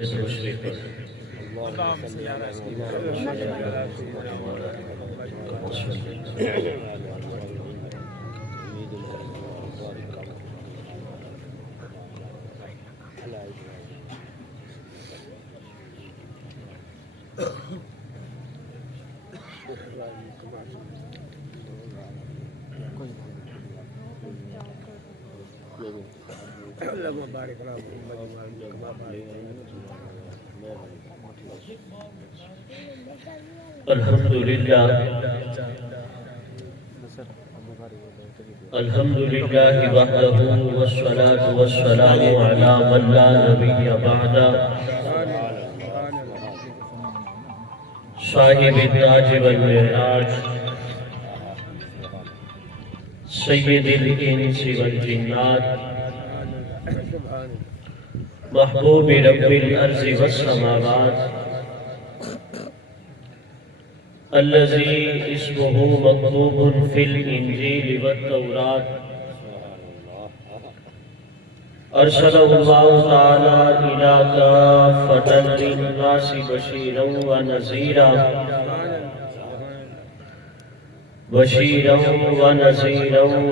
اللهم صل على سيدنا اللهم بارك على محمد وعلى كما الحمد لله وحده والصلاة والسلام على من لا نبي بعده صاحب التاج والمعراج سید الانس والجنات محبوب رب الارض والسماوات الذي اسمه مكتوب في الانجيل والتوراة ارسله الله تعالى الى كافة للناس بشيرا ونذيرا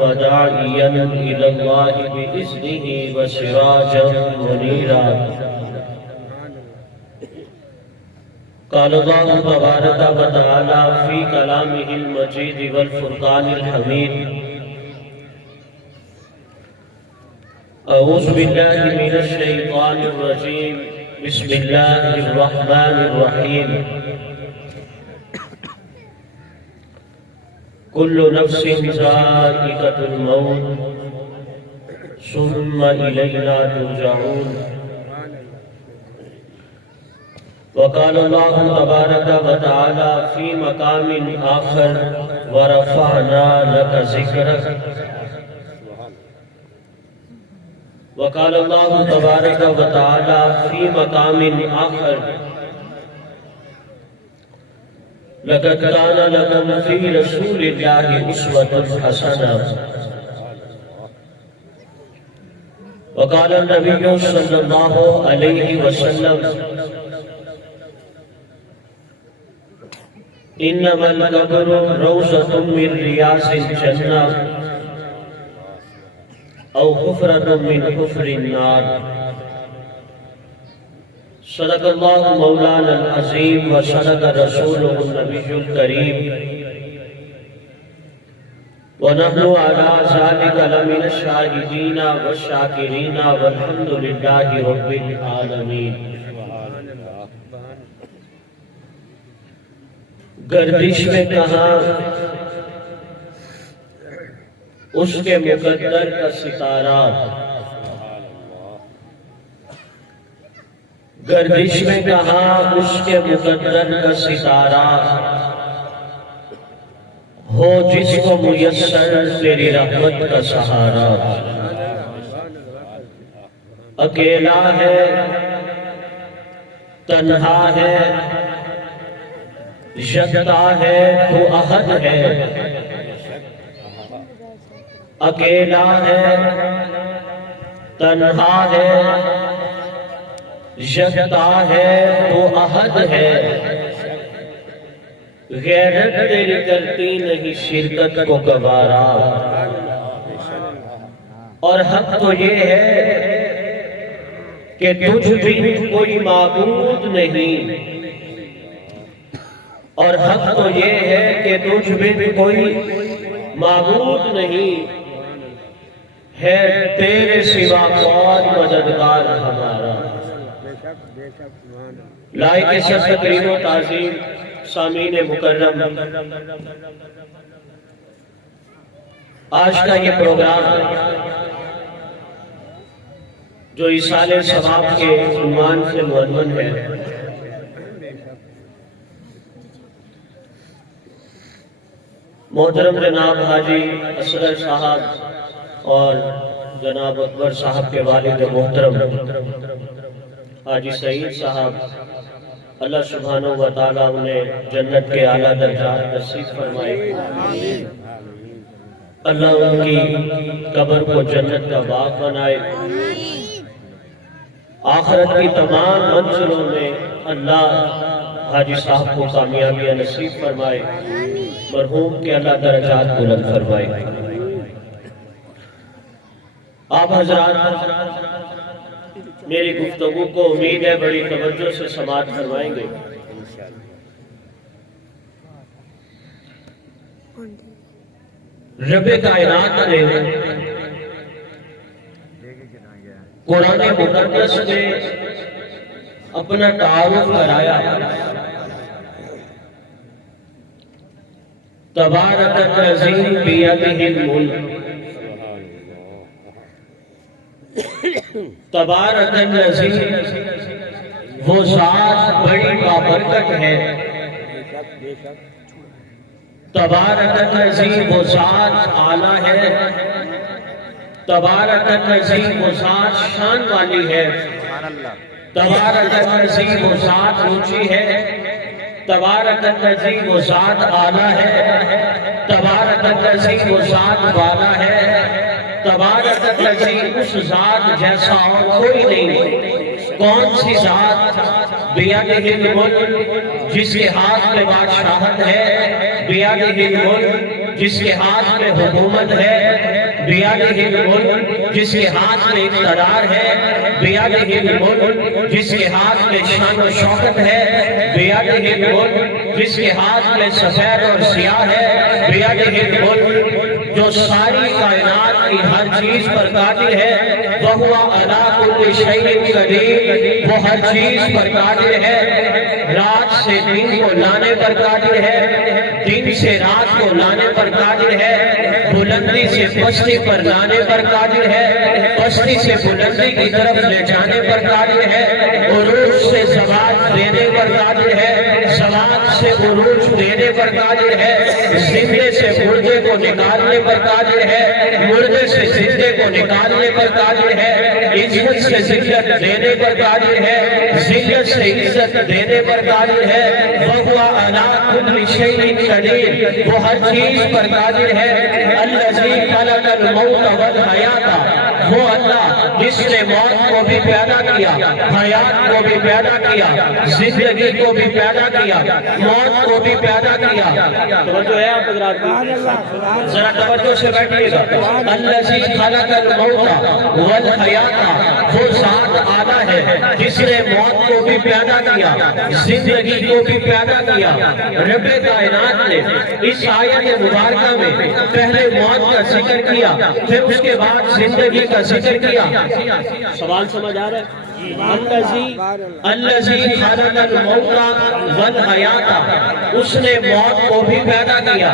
وداعيا الى الله باذنه وسراجا منيرا. قال الله تبارك وتعالى في كلامه المجيد والفرقان الحميد: أعوذ بالله من الشيطان الرجيم بسم الله الرحمن الرحيم. كل نفس ذائقة الموت ثم إلينا ترجعون. وقال الله تبارك وتعالى في مقام آخر: ورفعنا لك ذكرك. وقال الله تبارك وتعالى في مقام آخر: لقد كان لكم في رسول الله أسوة حسنة. وقال النبي صلى الله عليه وسلم: انما القبر روضة من رياض الجنة او حفرة من حفر النار. صدق الله مولانا العظيم وصدق رسوله النبي الكريم ونحن على ذلك لمن الشاهدين والشاكرين والحمد لله رب العالمين. گردش میں کہاں اس کے مقدر کا ستارہ، گردش میں کہاں اس کے مقدر کا ستارہ، ہو جس کو میسر تیری رحمت کا سہارا. اکیلا ہے، تنہا ہے، یکتا ہے تو احد ہے. اکیلا ہے، تنہا ہے، یکتا ہے تو احد ہے. غیرت تیری کرتی نہیں شرکت کو گوارا. اور حق تو یہ ہے کہ تجھ بن کوئی معبود نہیں، اور حق تو یہ ہے کہ تجھ بن کوئی معبود نہیں ہے. تیرے سوا کون مددگار ہمارا. لائق سب تقریم و تعظیم سامعین مکرم، آج کا یہ پروگرام جو ایصال ثواب کے عنوان سے عنوان ہے، محترم جناب حاجی اصغر صاحب اور جناب اکبر صاحب کے والد محترم حاجی سعید صاحب، اللہ سبحانہ و تعالیٰ انہیں جنت کے اعلیٰ درجات نصیب فرمائے. اللہ ان کی قبر کو جنت کا باغ بنائے. آخرت کی تمام منزلوں میں اللہ حاجی صاحب کو کامیابیاں نصیب فرمائے، مرحوم کے اللہ درجات بلند فرمائے۔ آپ حضرات میری گفتگو کو امید ہے بڑی توجہ سے سماعت فرمائیں گے۔ رب کائنات نے قرآن مقدس میں اپنا تعارف کرایا، تبارک الذی بیدہ الملک، تبارک الذی وہ ذات بڑی بابرکت ہے، تبارک الذی وہ ذات اعلیٰ ہے، تبارک الذی وہ ذات شان والی ہے، تبارک الذی وہ ذات اونچی ہے، تبارک الذی وہ ذات اعلیٰ ہے، تبارک الذی وہ ذات بالا ہے، تبارک الذی اس ذات جیسا اور کوئی نہیں۔ کون سی ذات؟ بیدہ الملک، جس کے ہاتھ میں بادشاہت ہے، بیدہ الملک جس کے ہاتھ میں حکومت ہے، بیدہ الملک جس کے ہاتھ میں اقتدار ہے، بیدہ الملک جس کے ہاتھ میں شان و شوکت ہے، بیدہ الملک جس کے ہاتھ میں سفید اور سیاہ ہے، بیدہ الملک جو ساری کائنات کی ہر چیز پر قادر ہے، وَهُوَ عَلَىٰ كُلِّ شَيْءٍ قَدِيرٌ وہ ہر چیز پر قادر ہے، رات سے دن کو لانے پر قادر ہے، دن سے رات کو لانے پر قادر ہے، بلندی سے پستی پر لانے پر قادر ہے، پستی سے بلندی کی طرف لے جانے پر قادر ہے، عروج سے زوال دینے پر قادر ہے، زوال سے عروج دینے پر قادر ہے، زندے سے مردے کو نکالنے پر قادر ہے، مردے سے زندے کو نکالنے پر قادر ہے، عزت سے ذلت دینے پر قادر ہے، ذلت سے عزت دینے پر قادر ہے، وَهُوَ عَلَىٰ كُلِّ شَيْءٍ قَدِيرٌ وہ ہر چیز پر قادر ہے، الَّذِي خَلَقَ الْمَوْتَ وَالْحَيَاةَ وہ اللہ جس نے موت کو بھی پیدا کیا، حیات کو بھی پیدا کیا، زندگی کو بھی پیدا کیا، موت کو بھی پیدا کیا۔ توجہ ہے آپ حضرات ذرا توجہ سے بیٹھیے گا۔ الَّذِي خَلَقَ الْمَوْتَ وَالْحَيَاةَ وہ ذات اعلیٰ ہے جس نے موت کو بھی پیدا کیا، زندگی کو بھی پیدا کیا۔ رب کائنات نے اس آیت مبارکہ میں پہلے موت کا ذکر کیا، پھر اس کے بعد زندگی کا ذکر کیا۔ سوال سمجھ آ رہا ہے؟ الَّذِي خَلَقَ الْمَوْتَ وَالْحَيَاةَ اس نے موت کو بھی پیدا کیا،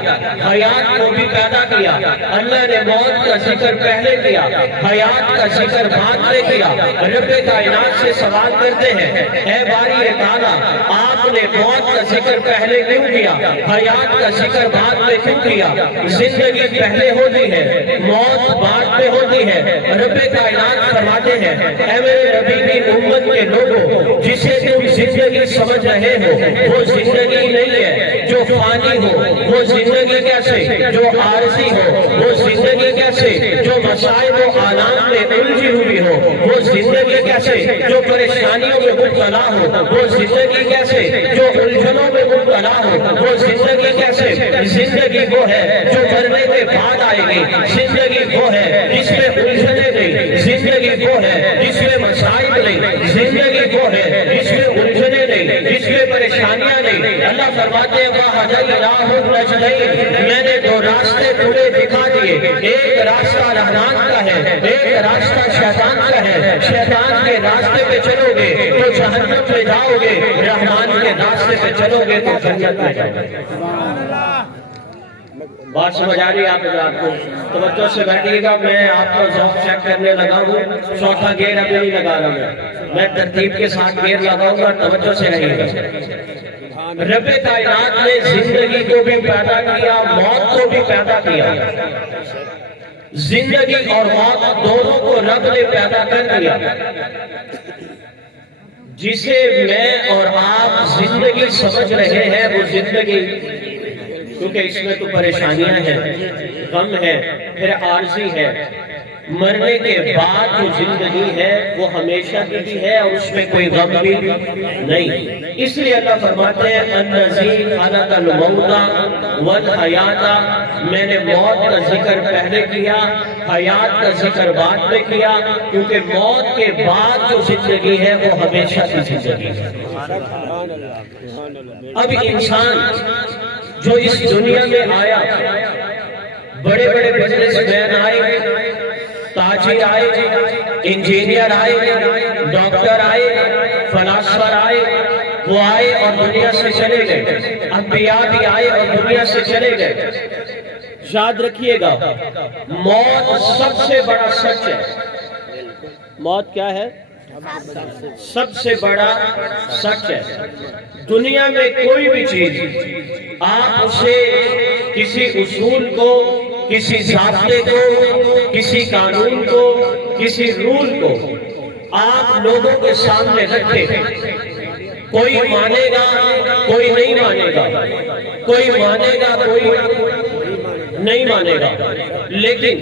حیات کو بھی پیدا کیا۔ اللہ نے موت کا ذکر پہلے کیا، حیات کا ذکر بعد میں کیا۔ رب کائنات سے سوال کرتے ہیں، اے باری تعالیٰ آپ نے موت کا ذکر پہلے کیوں کیا، حیات کا ذکر بعد میں کیوں کیا؟ زندگی پہلے ہوتی ہے، موت بعد میں ہوتی ہے۔ رب کائنات فرماتے ہیں، اے میرے نبی کی امت کے لوگوں جسے تم زندگی سمجھ رہے ہو وہ زندگی نہیں ہے جو فانی ہو، وہ زندگی کیسے جو عارضی ہو، وہ زندگی کیسے جو مسائل و آلام میں الجھی ہوئی ہو، وہ زندگی کیسے جو پریشانیوں میں مبتلا ہو، وہ زندگی کیسے جو الجھنوں میں مبتلا ہو، وہ زندگی کیسے زندگی وہ ہے جو مرنے کے بعد آئے گی، زندگی وہ ہے جس میں الجھنے نہیں، زندگی وہ ہے جس میں مسائل نہیں، زندگی وہ ہے جس میں الجھنے نہیں، جس میں پریشانیاں نہیں۔ اللہ فرماتے ہیں وَهَدَيْنَاهُ النَّجْدَيْنِ میں نے دو راستے تمہیں دکھا دیے، ایک راستہ رحمان کا ہے، ایک راستہ شیطان کا ہے۔ شیطان کے راستے پہ چلو گے تو جہنم میں جاؤ گے، رحمان کے راستے پہ چلو گے تو جنت میں جاؤ گے۔ بات سمجھ آ رہی ہے آپ حضرات کو؟ توجہ سے بیٹھیے گا، میں آپ کو ذوق چیک کرنے لگا ہوں، چوتھا گیئر ابھی نہیں لگا رہا میں ترتیب کے ساتھ گیئر لگاؤں گا، توجہ سے رہیے گا۔ رب کائنات نے زندگی کو بھی پیدا کیا، موت کو بھی پیدا کیا۔ زندگی اور موت دونوں کو رب نے پیدا کر دیا۔ جسے میں اور آپ زندگی سمجھ رہے ہیں وہ زندگی، کیونکہ اس میں تو پریشانیاں ہیں، غم ہے، پھر عارضی ہے، مرنے کے بعد جو زندگی ہے وہ ہمیشہ کی بھی ہے اور اس میں کوئی غم بھی نہیں. اس لیے اللہ فرماتے ہیں الذی خلق الموت والحیات، میں نے موت کا ذکر پہلے کیا، حیات کا ذکر بعد میں کیا، کیونکہ موت کے بعد جو زندگی ہے وہ ہمیشہ کی زندگی ہے. اب انسان جو اس دنیا میں آیا، بڑے بڑے بزنس مین آئے، تاجر آئے، انجینئر آئے، ڈاکٹر آئے، فلاسفر آئے، وہ آئے اور دنیا سے چلے گئے. انبیاء بھی آئے اور دنیا سے چلے گئے. یاد رکھیے گا، موت سب سے بڑا سچ ہے. موت کیا ہے؟ سب سے بڑا سچ ہے. دنیا میں کوئی بھی چیز آپ اسے کسی اصول کو، کسی ضابطے کو، کسی قانون کو، کسی رول کو آپ لوگوں کے سامنے رکھے، کوئی مانے گا، کوئی نہیں مانے گا، کوئی مانے گا، کوئی نہیں مانے گا. لیکن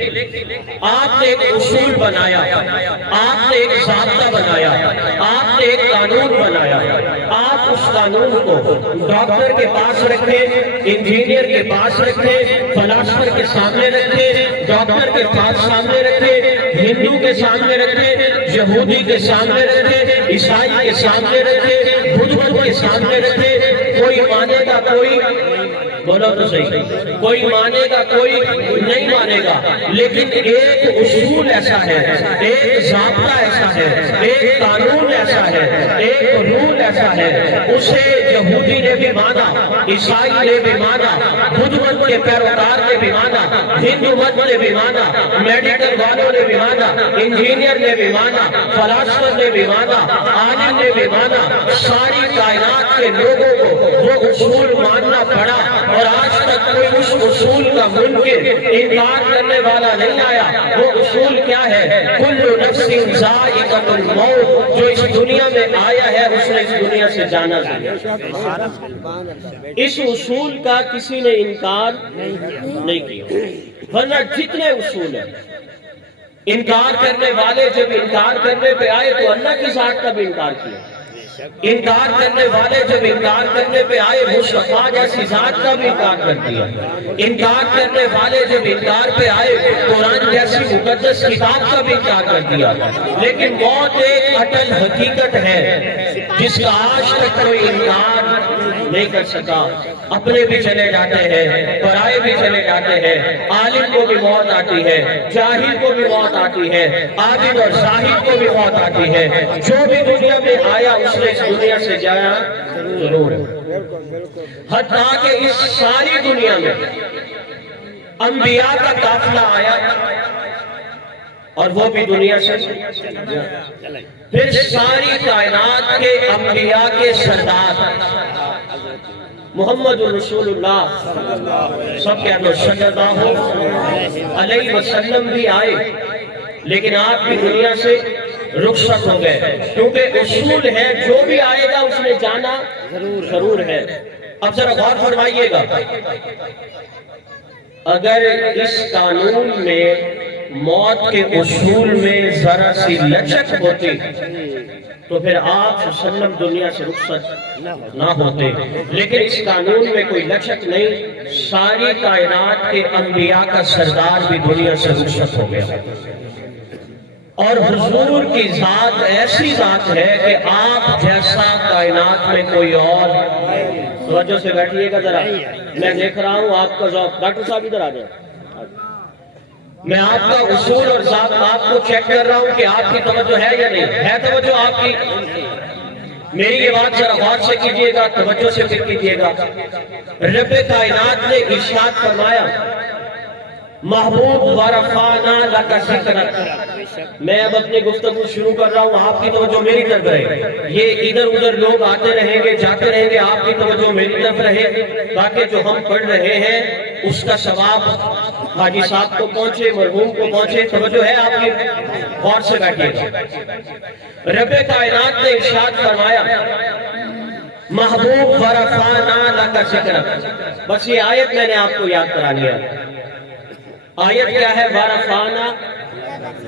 آپ نے ایک اصول بنایا، آپ نے ایک ضابطہ بنایا، آپ نے ایک قانون بنایا. آپ اس قانون کو ڈاکٹر کے پاس رکھے، انجینئر کے پاس رکھے، فلاسفر کے سامنے رکھے، ڈاکٹر کے پاس سامنے رکھے، ہندو کے سامنے رکھے، یہودی کے سامنے رکھے، عیسائی کے سامنے رکھے، بدھ کے سامنے رکھے. کوئی مانے گا، کوئی بولو تو صحیح، کوئی مانے گا، کوئی نہیں مانے گا. لیکن ایک اصول ایسا ہے، ایک ضابطہ ایسا ہے، ایک قانون ایسا ہے، ایک رول ایسا ہے، اسے یہودی نے بھی مانا، عیسائی نے بھی مانا، بدھ مت کے پیروکار نے بھی مانا، ہندو مت نے بھی مانا، میڈیکل والوں نے بھی مانا، انجینئر نے بھی مانا، فلاسفر نے بھی مانا، عالم نے بھی مانا. ساری کائنات کے لوگوں کو وہ اصول ماننا پڑا اور آج تک کوئی اس اصول کا منکر انکار کرنے والا نہیں آیا. وہ اصول کیا ہے؟ کل نفس ذائقۃ الموت. جو اس دنیا میں آیا ہے اس نے اس دنیا سے جانا ہے. اس اصول کا کسی نے انکار نہیں کیا، ورنہ جتنے اصول ہیں انکار کرنے والے جب انکار کرنے پہ آئے تو اللہ کی ذات کا بھی انکار کیا. انکار کرنے والے جب انکار کرنے پہ آئے مصطفیٰ جیسی ذات کا بھی انکار کر دیا. انکار کرنے والے جب انکار پہ آئے قرآن جیسی مقدس کتاب کا بھی انکار کر دیا. لیکن موت ایک اٹل حقیقت ہے جس کا آج تک کوئی انکار نہیں کر سکا. اپنے بھی چلے جاتے ہیں، پرائے بھی چلے جاتے ہیں، عالم کو بھی موت آتی ہے، جاہل کو بھی موت آتی ہے، عابد اور زاہد کو بھی موت آتی ہے. جو بھی دنیا میں آیا اس نے اس دنیا سے جایا ضرور ہے. حتیٰ کہ اس ساری دنیا میں انبیاء کا قافلہ آیا اور وہ بھی دنیا سے پھر ساری کائنات کے انبیاء کے سردار محمد رسول اللہ سب کے اندر صلی اللہ علیہ وسلم بھی آئے، لیکن آپ بھی دنیا سے رخصت ہو گئے. کیونکہ اصول ہے جو بھی آئے گا اس نے جانا ضرور ہے. اب ذرا غور فرمائیے گا، اگر اس قانون میں موت کے اصول میں ذرا سی لچک ہوتی تو پھر آپ صلی اللہ علیہ وسلم دنیا سے رخصت نہ ہوتے. لیکن اس قانون میں کوئی لچک نہیں. ساری کائنات کے انبیاء کا سردار بھی دنیا سے رخصت ہو گیا. اور حضور کی ذات ایسی ذات ہے کہ آپ جیسا کائنات میں کوئی اور. توجہ سے بیٹھیے گا ذرا، میں دیکھ رہا ہوں آپ کا ذوق. ڈاکٹر صاحب ادھر آ جائیں. میں آپ کا اصول اور ذات آپ کو چیک کر رہا ہوں کہ آپ کی توجہ ہے یا نہیں ہے. توجہ آپ کی؟ میری یہ بات ذرا غور سے کیجئے گا، توجہ سے پھر کیجئے گا. رب کائنات نے ارشاد فرمایا محبوب ورفعنا لک ذکرک. میں اب اپنی گفتگو شروع کر رہا ہوں، آپ کی توجہ میری طرف رہے. یہ ادھر ادھر لوگ آتے رہیں گے جاتے رہیں گے، آپ کی توجہ میری طرف رہے تاکہ جو ہم پڑھ رہے ہیں اس کا ثواب حاجی صاحب کو پہنچے، مرحوم کو پہنچے. توجہ ہے آپ کی؟ غور سے بیٹھیے گا. رب کائنات نے ارشاد فرمایا محبوب ورفعنا لک ذکرک. بس یہ آیت میں نے آپ کو یاد کرا لیا. آیت کیا ہے؟ ورفعنا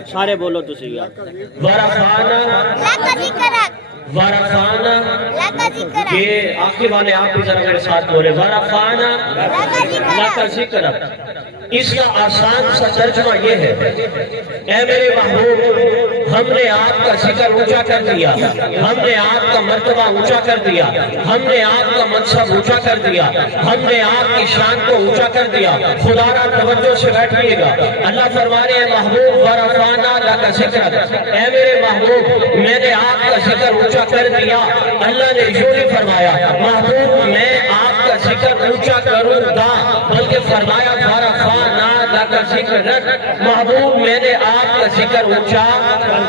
سارے بولو تو صحیح ورفعنا ورفعنا یہ آخری والے آپ بھی ذرا میرے ساتھ بولے ورفعنا لک ذکرک اس کا آسان سا ترجمہ یہ ہے اے میرے محبوب ہم نے آپ کا ذکر اونچا کر دیا ہم نے آپ کا مرتبہ اونچا کر دیا ہم نے آپ کا منصب اونچا کر دیا ہم نے آپ کی شان کو اونچا کر دیا خدا را توجہ سے بیٹھیے گا اللہ فرما رہے ہیں محبوب ورفعنا لک ذکرک اے میرے محبوب میں نے آپ کا ذکر اونچا کر دیا اللہ نے یوں نہیں فرمایا محبوب میں آپ کا ذکر اونچا کروں گا بلکہ فرمایا ورفعنا لک ذکرک محبوب میں نے آپ کا ذکر اونچا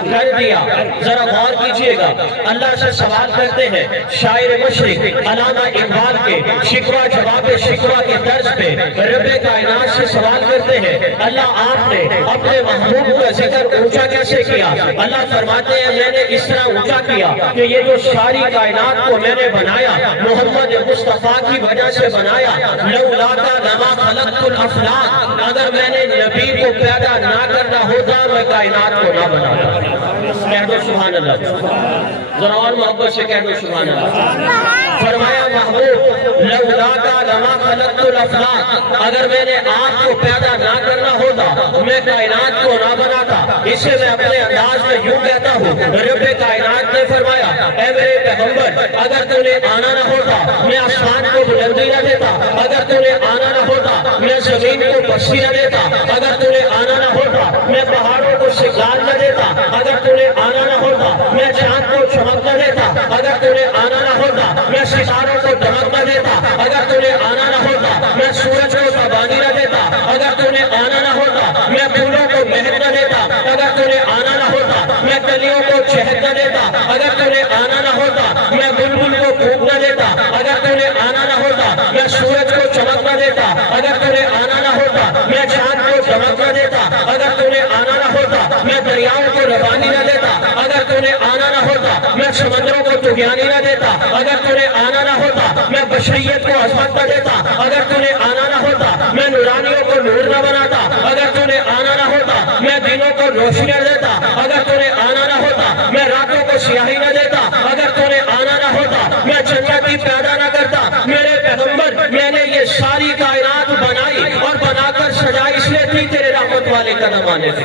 کر دیا ذرا غور کیجئے گا اللہ سے سوال کرتے ہیں شاعر مشرق علامہ اقبال کے شکوہ جواب شکوہ کے طرز پہ رب کائنات سے سوال کرتے ہیں اللہ آپ نے اپنے محبوب کا ذکر اونچا کیسے کیا اللہ فرماتے ہیں میں نے اس طرح اونچا کیا کہ یہ جو ساری کائنات کو میں نے بنایا محمد مصطفیٰ کی وجہ سے بنایا لولاکا لما خلقت الافلاک اگر میں نے نبی کو پیدا نہ کرنا ہوتا میں کائنات کو نہ بناتا کہہ دو سبحان اللہ ذرا اور محبت سے کہہ دو سبحان اللہ فرمایا محبوب لولاکا لما خلقت الافلاک اگر میں نے آپ کو پیدا نہ کرنا ہوتا میں کائنات کو نہ بناتا اسے میں اپنے انداز میں یوں کہتا ہوں رب کائنات نے فرمایا اے میرے پیغمبر اگر تو نے آنا نہ ہوتا میں آسمان کو بلندی نہ دیتا اگر تو نے آنا نہ ہوتا میں زمین کو بستی نہ دیتا اگر تو نے آنا نہ ہوتا میں پہاڑوں کو سگال نہ دیتا اگر تو نے آنا نہ ہوتا میں چاند کو چمک نہ دیتا اگر تو نے آنا نہ ہوتا میں ستاروں کو دمک نہ دیتا اگر تو نے آنا نہ ہوتا میں سورج کو تابانی نہ دیتا اگر تو نے آنا نہ ہوتا میں پھولوں کو مہک نہ دیتا اگر تو نے آنا نہ ہوتا میں کلیوں کو چہک نہ دیتا اگر تو نے آنا نہ ہوتا میں بلبل کو پھونک نہ دیتا اگر تو نے آنا نہ ہوتا میں سورج کو چمک نہ دیتا اگر تو نے آنا نہ ہوتا میں چاند کو چمک نہ دیتا اگر تو نے آنا نہ ہوتا میں دریاؤں کو روانی نہ دیتا اگر تو نے آنا نہ ہوتا میں سمندروں کو طغیانی نہ دیتا اگر تو نے آنا نہ ہوتا میں بشریت کو عظمت نہ دیتا اگر تو نے آنا نہ ہوتا میں نورانیوں کو نور نہ بناتا اگر تو نے آنا نہ ہوتا میں دنوں کو روشنی نہ دیتا اگر تو نے آنا نہ ہوتا میں راتوں کو سیاہی نہ دیتا اگر تو نے آنا نہ ہوتا میں جنتی پیدا نہ کرتا میرے پیغمبر میں نے یہ ساری کائنات بنائی اور بنا کر سجائی اس لیے تھی تیرے رحمت والے قدم آنے سے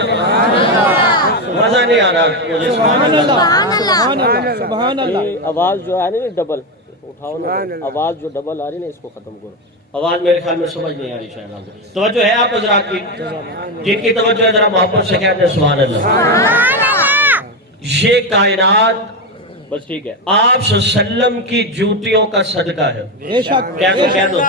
مزہ نہیں آ رہا مجھے سبحان اللہ آواز جو ہے نا ڈبل اٹھاؤ نا آواز جو ڈبل آ رہی نا اس کو ختم کرو آواز میرے خیال میں سمجھ نہیں آ رہی شاید آپ کو توجہ ہے آپ حضرات کی جن کی توجہ ہے ذرا محبت سے کہتے ہیں سبحان اللہ یہ کائنات بس ٹھیک ہے آپ صلی اللہ علیہ وسلم کی جوتیوں کا صدقہ ہے کہہ دو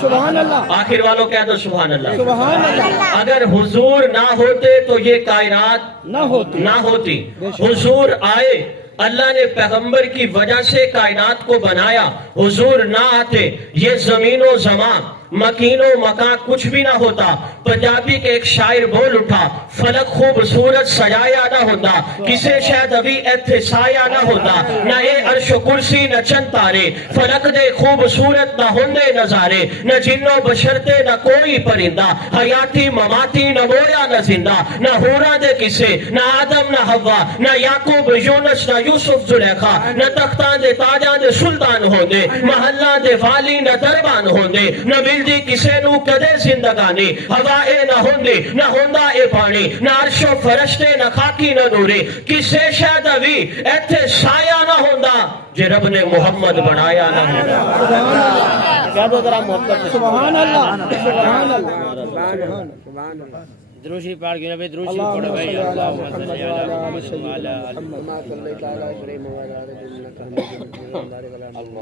سبحان اللہ آخر والوں کہہ دو سبحان اللہ سبحان اللہ اگر حضور نہ ہوتے تو یہ کائنات نہ ہوتی حضور آئے اللہ نے پیغمبر کی وجہ سے کائنات کو بنایا حضور نہ آتے یہ زمین و زمان مکین و مکان کچھ بھی نہ ہوتا پنجابی کے ایک شاعر بول اٹھا فلک خوبصورت سجایا نہ ہوتا کسے شاید ابھی اتسایا نہ ہوتا نہ اے عرش و کرسی نہ چند تارے فلک دے خوبصورت نہ ہوندے نظارے نہ جن و بشرتے نہ کوئی پرندہ حیاتی مماتی نہ مویا نہ زندہ نہ ہورا دے کسے نہ آدم نہ حوا نہ یعقوب یونس نہ یوسف زلیخا نہ تختان دے تاجان دے سلطان ہوندے محلہ دے والی نہ دربان ہوندے نہ ملدی کسے نو کدے زندگانی ہوائے نہ ہوندے نہ ہوندہ اے پانی نہ عرش و فرشتے نہ خاکی نہ نورے کسے شاید ابھی ایتھے سایہ نہ ہوندہ جے رب نے محمد بنایا نہ ہوندہ کیا دو ذرا محبت سبحان اللہ سبحان اللہ دروشی پاڑ گیا بھائی دروشی پڑھو بھائی اللہم صلی علی محمد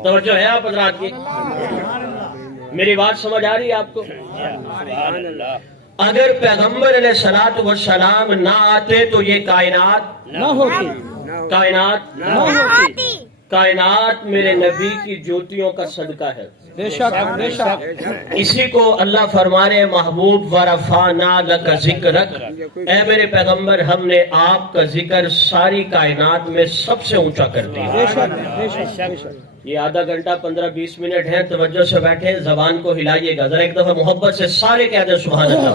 توجہ ہے آپ حضرات کی میری بات سمجھ آ رہی ہے آپ کو اگر پیغمبر علیہ السلام نہ آتے تو یہ کائنات نہ ہوتی کائنات میرے نبی کی جوتیوں کا صدقہ ہے بے شک اسی کو اللہ فرما رہے محبوب ورفعنا لک ذکرک اے میرے پیغمبر ہم نے آپ کا ذکر ساری کائنات میں سب سے اونچا کر دیا یہ آدھا گھنٹہ 15-20 منٹ ہے توجہ سے بیٹھیں زبان کو ہلائیے گا ذرا ایک دفعہ محبت سے سارے کہہ دیں سبحان اللہ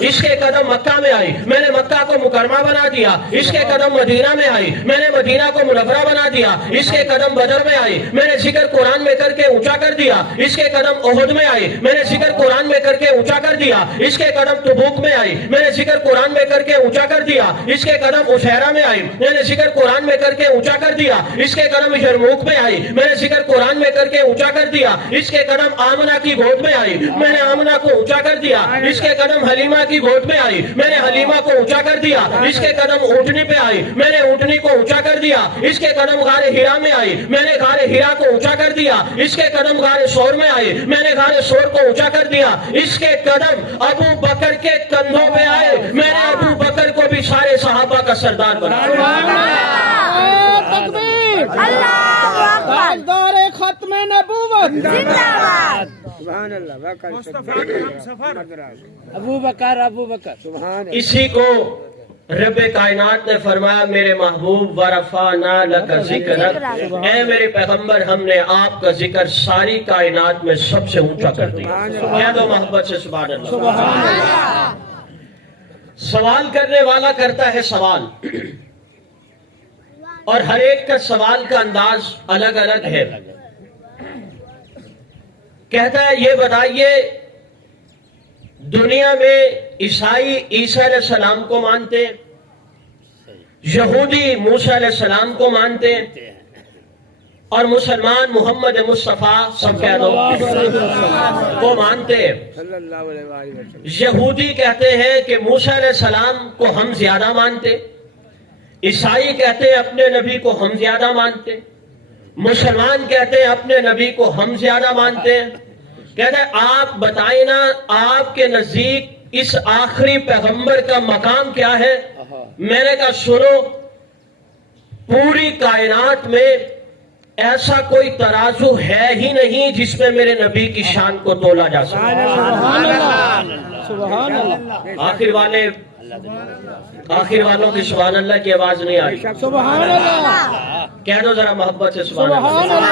اس کے قدم مکہ میں آئی, میں نے مکہ کو مکرمہ بنا دیا. اس کے قدم مدینہ میں آئی, میں نے مدینہ کو منورہ بنا دیا. اس کے قدم بدر میں آئی, میں نے ذکر قرآن میں کر کے اونچا کر دیا. اس کے قدم احد میں آئی, میں نے ذکر قرآن میں کر کے اونچا کر دیا. اس کے قدم تبوک میں آئی, میں نے ذکر قرآن میں کر کے اونچا کر دیا. اس کے قدم عشیرہ میں آئی, میں نے ذکر قرآن میں کر کے اونچا کر دیا. اس کے قدم یرموک میں آئی, میں نے ذکر قرآن میں کر کے اونچا کر دیا. اس کے قدم آمنہ کی گود میں آئی, میں نے آمنہ کو اونچا کر دیا. اس کے قدم حلیمہ کی گود میں آئی, میں نے حلیمہ کو اونچا کر دیا. اس کے قدم اونٹنی پہ آئی, میں نے اونٹنی کو اونچا کر دیا. اس کے قدم غار ہیرا میں آئی, میں نے غار ہیرا کو اونچا کر دیا. اس کے قدم غار سور میں آئی, میں نے غار سور کو اونچا کر دیا. اس کے قدم ابو بکر کے کندھوں پہ آئے, میں نے ابو بکر کو بھی سارے صحابہ کا سردار بنا دیا. تکبیر. اللہ اکبر. تاجدار ختم نبوت. زندہ باد. ابو بکر اسی کو رب کائنات نے فرمایا میرے محبوب ورفعنا لک ذکرک, اے میرے پیغمبر ہم نے آپ کا ذکر ساری کائنات میں سب سے اونچا کر دیا. کہہ دو محبت سے سبحان اللہ. سوال کرنے والا کرتا ہے سوال, اور ہر ایک کا سوال کا انداز الگ الگ ہے. کہتا ہے یہ بتائیے دنیا میں عیسائی عیسیٰ علیہ السلام کو مانتے, یہودی موسیٰ علیہ السلام کو مانتے, اور مسلمان محمد مصطفیٰ سب کہہ دو کو مانتے. یہودی کہتے ہیں کہ موسیٰ علیہ السلام کو ہم زیادہ مانتے, عیسائی کہتے ہیں اپنے نبی کو ہم زیادہ مانتے, مسلمان کہتے ہیں اپنے نبی کو ہم زیادہ مانتے ہیں. کہتے ہیں آپ بتائیں نا آپ کے نزدیک اس آخری پیغمبر کا مقام کیا ہے؟ میں نے کہا سنو, پوری کائنات میں ایسا کوئی ترازو ہے ہی نہیں جس میں میرے نبی کی شان کو تولا جا سکے. سبحان اللہ. آخر والوں کی سبحان اللہ کی آواز نہیں آئی. سبحان اللہ. کہہ دو ذرا محبت سے سبحان اللہ. سبحان اللہ.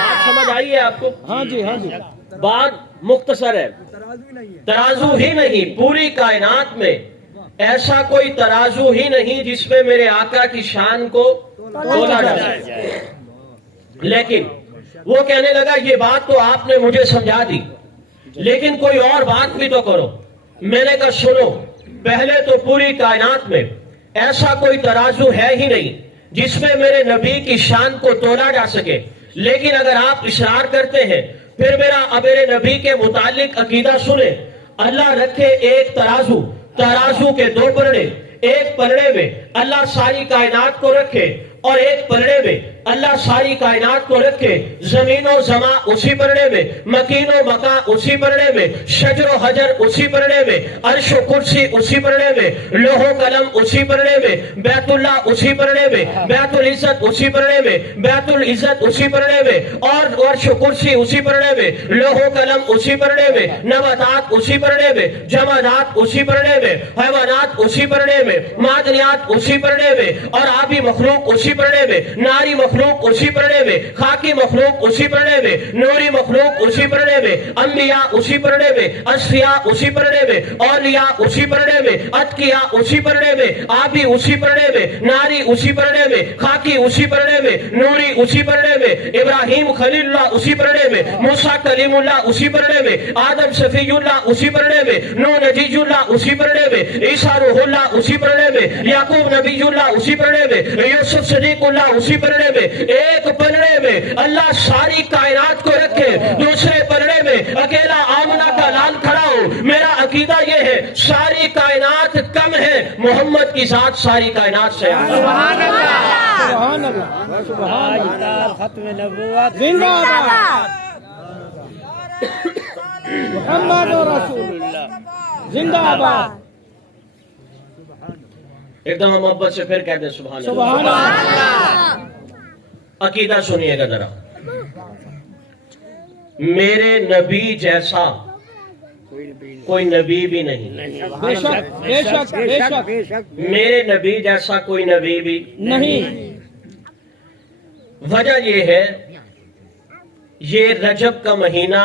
بات سمجھ آئی ہے آپ کو؟ ہاں جی, ہاں جی. بات مختصر ہے, ترازو ہی نہیں, پوری کائنات میں ایسا کوئی ترازو ہی نہیں جس میں میرے آقا کی شان کو تولا جا سکے. لیکن وہ کہنے لگا یہ بات تو آپ نے مجھے سمجھا دی, لیکن کوئی اور بات بھی تو کرو. میں نے کہا سنو, پہلے تو پوری کائنات میں ایسا کوئی ترازو ہے ہی نہیں جس میں میرے نبی کی شان کو تولا جا سکے. لیکن اگر آپ اصرار کرتے ہیں پھر میرے نبی کے متعلق عقیدہ سنیں. اللہ رکھے ایک ترازو کے دو پلڑے, ایک پلڑے میں اللہ ساری کائنات کو رکھے اور ایک پلڑے میں اللہ ساری کائنات کو رکھے. زمین و زماں اسی پلڑے میں, مکین و مکاں اسی پلڑے میں, شجر و حجر اسی پلڑے میں, عرش و کرسی اسی پلڑے میں, لوح و قلم اسی پلڑے میں, بیت اللہ اسی پلڑے میں, بیت العزت اسی پلڑے میں, بیت العزت اسی پلڑے میں, اور عرش و کرسی اسی پلڑے میں, لوح و قلم اسی پلڑے میں, نباتات اسی پلڑے میں, جمادات اسی پلڑے میں, حیوانات اسی پلڑے میں, معدنیات اسی پلڑے میں, اور آبی مخلوق اسی پلڑے میں, ناری مخلوق اسی پلڑے میں, خاکی مخلوق اسی پلڑے میں, نوری مخلوق اسی پلڑے میں, انبیاء اسی پلڑے میں, اصفیاء اسی پلڑے میں, اولیاء اسی پلڑے میں, اتقیاء اسی پلڑے میں, آبی اسی پلڑے میں, ناری اسی پلڑے میں, خاکی اسی پلڑے میں, نوری اسی پلڑے میں, ابراہیم خلیل اللہ اسی پلڑے میں, موسیٰ کلیم اللہ اسی پلڑے میں, آدم صفی اللہ اسی پلڑے میں, نوح نجی اللہ اسی پلڑے میں, عیسیٰ روح اللہ اسی پلڑے میں, یعقوب نبی اللہ اسی پلڑے میں, یوسف صدیق اللہ اسی پلڑے میں. ایک پلڑے میں اللہ ساری کائنات کو رکھے, دوسرے پلڑے میں اکیلا آمنہ کا لال کھڑا ہو. میرا عقیدہ یہ ہے ساری کائنات کم ہے, محمد کی ذات ساری کائنات سے. سبحان اللہ. سبحان اللہ. ختم نبوت. زندہ باد. محمد رسول اللہ. زندہ باد. ایک دم محبت سے پھر کہہ دیں سبحان اللہ. سبحان اللہ. عقیدہ سنیے گا ذرا, میرے نبی جیسا کوئی نبی بھی نہیں, بے شک, بے شک, بے شک میرے نبی جیسا کوئی نبی بھی نہیں. وجہ یہ ہے, یہ رجب کا مہینہ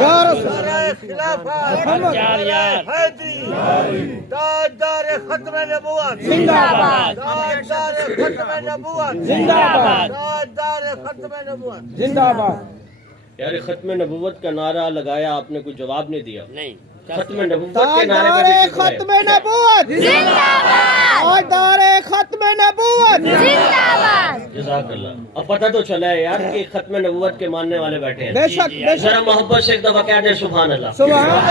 یا رسول خلافت چار یار حیدری تاجدار ختم نبوت زندہ باد تاجدار ختم نبوت زندہ باد تاجدار ختم نبوت زندہ باد یار ختم نبوت کا نعرہ لگایا آپ نے کوئی جواب نہیں دیا. نہیں ختم نبوت کے نعرے تاجدار میں بھی چپ رہے. ختم نبوت زندہ باد تاجدار ختم نبوت زندہ باد جزاک اللہ. اب پتہ تو چلا ہے یار کہ ختم نبوت کے ماننے والے بیٹھے ہیں. بے شک بے شک ذرا محبت سے ایک دفعہ کہہ دیں سبحان اللہ. سبحان اللہ.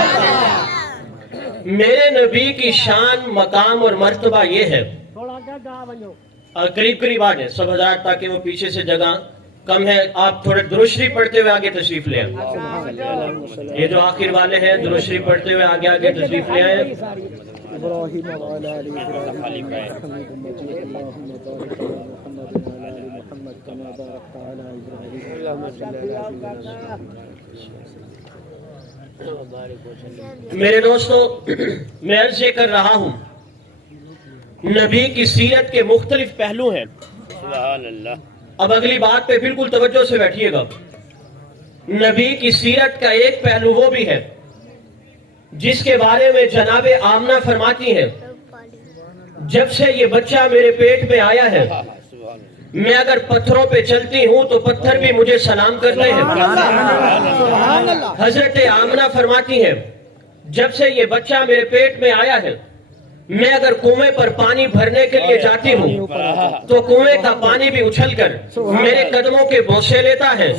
میرے نبی کی شان مقام اور مرتبہ یہ ہے. قریب قریب آ جائیں سب حضرات تاکہ وہ پیچھے سے جگہ کم ہے. آپ تھوڑے درود شریف پڑھتے ہوئے آگے تشریف لے آئیں. یہ جو آخر والے ہیں درود شریف پڑھتے ہوئے آگے آگے تشریف لے آئیں. ابراہیم وعلی آل ابراہیم خلیفہ ہے. حمید مجید. اللهم بارك على محمد وعلى آل محمد كما باركت على ابراہیم. میرے دوستو میں عرض یہ کر رہا ہوں نبی کی سیرت کے مختلف پہلو ہیں. سبحان اللہ. اب اگلی بات پہ بالکل توجہ سے بیٹھیے گا. نبی کی سیرت کا ایک پہلو وہ بھی ہے جس کے بارے میں جناب آمنہ فرماتی ہیں جب سے یہ بچہ میرے پیٹ میں آیا ہے سبحان اللہ. میں اگر پتھروں پہ چلتی ہوں تو پتھر بھی مجھے سلام کرتے ہیں. سبحان اللہ. حضرت آمنہ فرماتی ہیں جب سے یہ بچہ میرے پیٹ میں آیا ہے میں اگر کنویں پر پانی بھرنے کے لیے جاتی ہوں تو کنویں کا پانی بھی اچھل کر میرے قدموں کے بوسے لیتا ہے.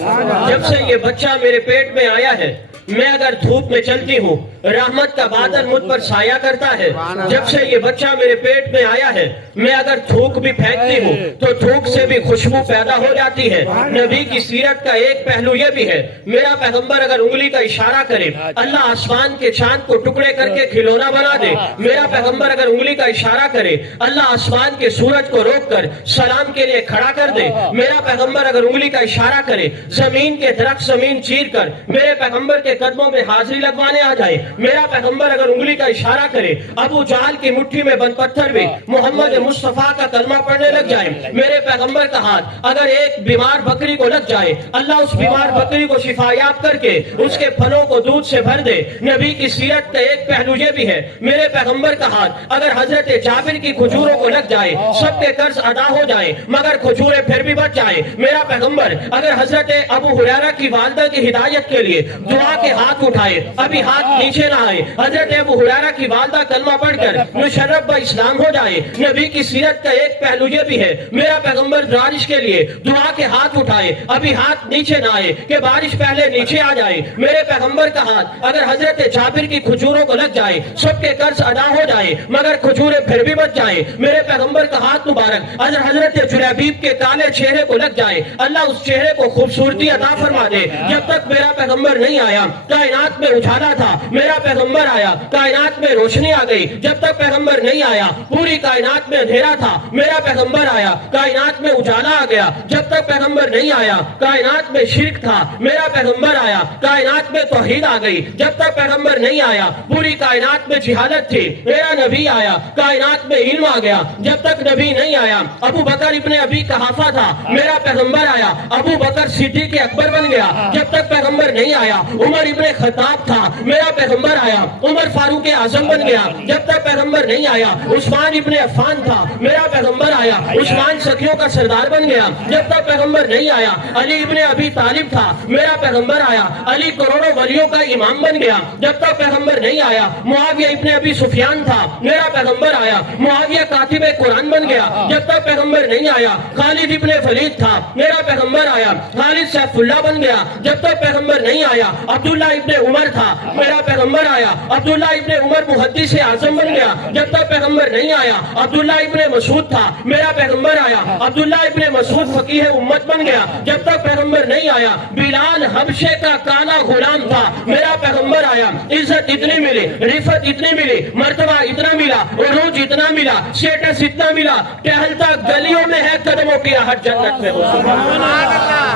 جب سے یہ بچہ میرے پیٹ میں آیا ہے میں اگر دھوپ میں چلتی ہوں رحمت کا بادل مجھ پر سایہ کرتا ہے. جب سے یہ بچہ میرے پیٹ میں آیا ہے میں اگر تھوک بھی پھینکتی ہوں تو تھوک سے بھی خوشبو پیدا ہو جاتی ہے. نبی کی سیرت کا ایک پہلو یہ بھی ہے میرا پیغمبر اگر انگلی کا اشارہ کرے اللہ آسمان کے چاند کو ٹکڑے کر کے کھلونا بنا دے. میرا پیغمبر اگر انگلی کا اشارہ کرے اللہ آسمان کے سورج کو روک کر سلام کے لیے کھڑا کر دے. میرا پیغمبر اگر انگلی کا اشارہ کرے زمین کے درخت زمین چیر کر میرے پیغمبر کے قدموں میں حاضری لگوانے آ جائے. میرا پیغمبر اگر انگلی کا اشارہ کرے ابو جہل کی مٹھی میں بند پتھر بھی محمد مصطفیٰ کا کلمہ پڑھنے لگ جائے. میرے پیغمبر کا ہاتھ اگر ایک بیمار بکری کو لگ جائے اللہ اس بیمار بکری کو شفا یاب کر کے اس کے پھلوں کو دودھ سے بھر دے. نبی کی سیرت کا ایک پہلو یہ بھی ہے میرے پیغمبر کا ہاتھ اگر حضرت جابر کی کھجوروں کو لگ جائے سب کے قرض ادا ہو جائے مگر کھجوریں پھر بھی بچ جائے. میرا پیغمبر اگر حضرت ابو ہریرہ کی والدہ کی ہدایت کے لیے دعا کے ہاتھ اٹھائے ابھی ہاتھ نیچے نہ آئے حضرت ابو ہریرہ کی والدہ کلمہ پڑھ کر مشرف با اسلام ہو جائے. نبی کی سیرت کا ایک پہلو یہ بھی ہے میرا پیغمبر بارش کے لیے دعا کے ہاتھ اٹھائے ابھی ہاتھ نیچے نہ آئے کہ بارش پہلے نیچے آ جائے. میرے پیغمبر کا ہاتھ اگر حضرت جابر کی کھجوروں کو لگ جائے سب کے قرض ادا ہو جائے مگر کھجوریں پھر بھی بچ جائے. میرے پیغمبر کا ہاتھ مبارک اگر حضرت جلیبیب کے کالے چہرے کو لگ جائے اللہ اس چہرے کو خوبصورتی عطا فرما دے. جب تک میرا پیغمبر نہیں آیا کائنات میں اجالا تھا میرا پیغمبر آیا کائنات میں روشنی آ گئی. جب تک پیغمبر نہیں آیا پوری کائنات میں اندھیرا تھا میرا پیغمبر آیا کائنات میں اجالا آ گیا. جب تک پیغمبر نہیں آیا کائنات میں شرک تھا میرا پیغمبر آیا کائنات میں توحید آ گئی. جب تک پیغمبر نہیں آیا پوری کائنات میں جہالت تھی میرا نبی آیا کائنات میں علم آ گیا. جب تک نبی نہیں آیا ابو بکر ابن ابی قحافہ تھا میرا پیغمبر آیا ابو بکر صدیق اکبر بن گیا. جب تک پیغمبر نہیں آیا عمر ابن خطاب تھا میرا پیغمبر آیا عمر فاروق اعظم بن گیا. جب تک پیغمبر نہیں آیا عثمان ابن عفان تھا میرا پیغمبر آیا عثمان سخیوں کا سردار بن گیا. جب تک پیغمبر نہیں آیا علی ابن ابی طالب تھا میرا پیغمبر آیا علی کروڑوں ولیوں کا امام بن گیا. جب تک پیغمبر نہیں آیا معاویہ ابن ابی سفیان تھا میرا پیغمبر آیا معاویہ کاتب قرآن بن گیا. جب تک پیغمبر نہیں آیا خالد ابن ولید تھا میرا پیغمبر آیا خالد سیف اللہ بن گیا. جب تک پیغمبر نہیں آیا عبداللہ ابن عمر تھا میرا پیغمبر آیا عبداللہ ابن عمر محدث اعظم بن گیا. جب تک پیغمبر نہیں آیا عبداللہ ابن مسعود تھا میرا پیغمبر آیا عبداللہ ابن مسعود فقیہ امت بن گیا. جب تک پیغمبر نہیں آیا بلال حبشے کا کالا غلام تھا میرا پیغمبر آیا عزت اتنی ملی رفت اتنی ملی مرتبہ اتنا ملا عروج اتنا ملا سٹیٹس اتنا ملا ٹہلتا گلیوں میں ہے قدموں کی آہٹ جنت میں ہو. سبحان اللہ.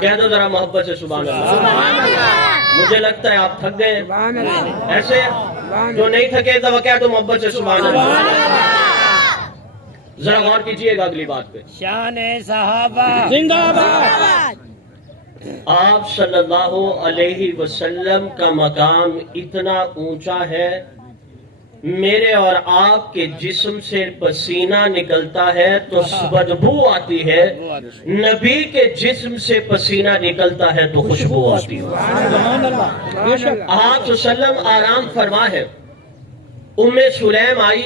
کہہ دو ذرا محبت سے سبحان اللہ. مجھے لگتا ہے آپ تھک گئے ایسے جو نہیں تھکے تو وہ کہہ دو محبت سے سبحان اللہ. ذرا غور کیجئے گا اگلی بات پہ. شان صحابہ زندہ باد آپ صلی اللہ علیہ وسلم کا مقام اتنا اونچا ہے، میرے اور آپ کے جسم سے پسینہ نکلتا ہے تو بدبو آتی ہے، نبی کے جسم سے پسینہ نکلتا ہے تو خوشبو آتی ہے۔ آپ وسلم آرام فرما ہے۔ ام سلیم آئی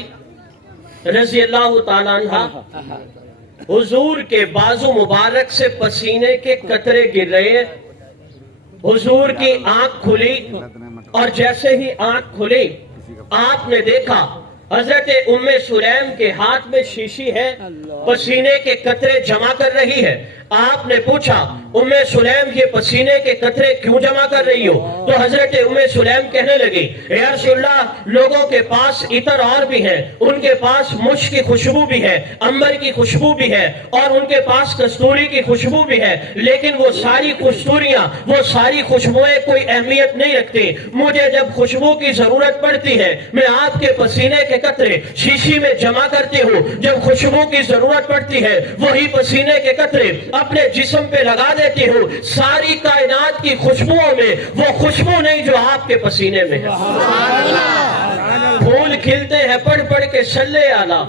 رضی اللہ تعالیٰ عنہ، حضور کے بازو مبارک سے پسینے کے قطرے گر رہے، حضور کی آنکھ کھلی، اور جیسے ہی آنکھ کھلی آپ نے دیکھا حضرت ام سلیم کے ہاتھ میں شیشی ہے، پسینے کے قطرے جمع کر رہی ہے۔ آپ نے پوچھا ام سلیم یہ پسینے کے قطرے کیوں جمع کر رہی ہو؟ تو حضرت ام سلیم کہنے لگی یا رسول اللہ، لوگوں کے پاس عطر اور بھی ہے، ان کے پاس مشک کی خوشبو بھی ہے، عنبر کی خوشبو بھی ہے، اور ان کے پاس کستوری کی خوشبو بھی ہے، لیکن وہ ساری کستوریاں، وہ ساری خوشبوئیں کوئی اہمیت نہیں رکھتی۔ مجھے جب خوشبو کی ضرورت پڑتی ہے میں آپ کے پسینے کے قطرے شیشی میں جمع کرتی ہوں، جب خوشبو کی ضرورت پڑتی ہے وہی پسینے کے قطرے اپنے جسم پہ لگا دیتی ہوں۔ ساری کائنات کی خوشبوؤں میں وہ خوشبو نہیں جو آپ کے پسینے میں ہے۔ پھول کھلتے ہیں پڑھ پڑھ کے صلی اعلیٰ،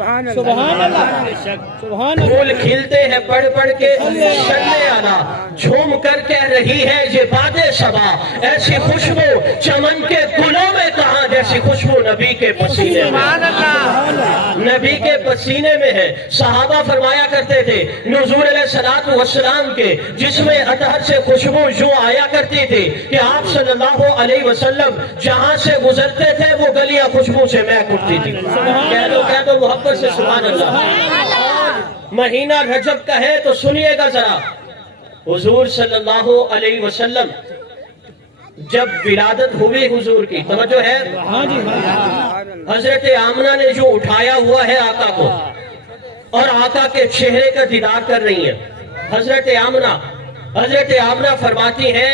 پھول کھلتے ہیں پڑھ پڑھ کے صلی اعلیٰ، جھوم کر کہہ رہی ہے یہ باد صبا، ایسی خوشبو چمن کے گلوں میں کہاں جیسی خوشبو نبی کے پسینے میں، نبی کے پسینے میں ہے۔ صحابہ فرمایا کرتے تھے حضور علیہ الصلوۃ والسلام کے جسم اطہر سے خوشبو یوں آیا کرتی تھی کہ آپ صلی اللہ علیہ وسلم جہاں سے گزرتے تھے وہ گلیاں خوشبو سے مہک اٹھتی تھی۔ کہہ دو محبت سے سبحان اللہ۔ مہینہ رجب کا ہے تو سنیے گا ذرا، حضور صلی اللہ علیہ وسلم جب ولادت ہوئی حضور کی، توجہ ہے، حضرت آمنہ نے جو اٹھایا ہوا ہے آقا کو اور آقا کے چہرے کا دیدار کر رہی ہیں۔ حضرت آمنہ فرماتی ہیں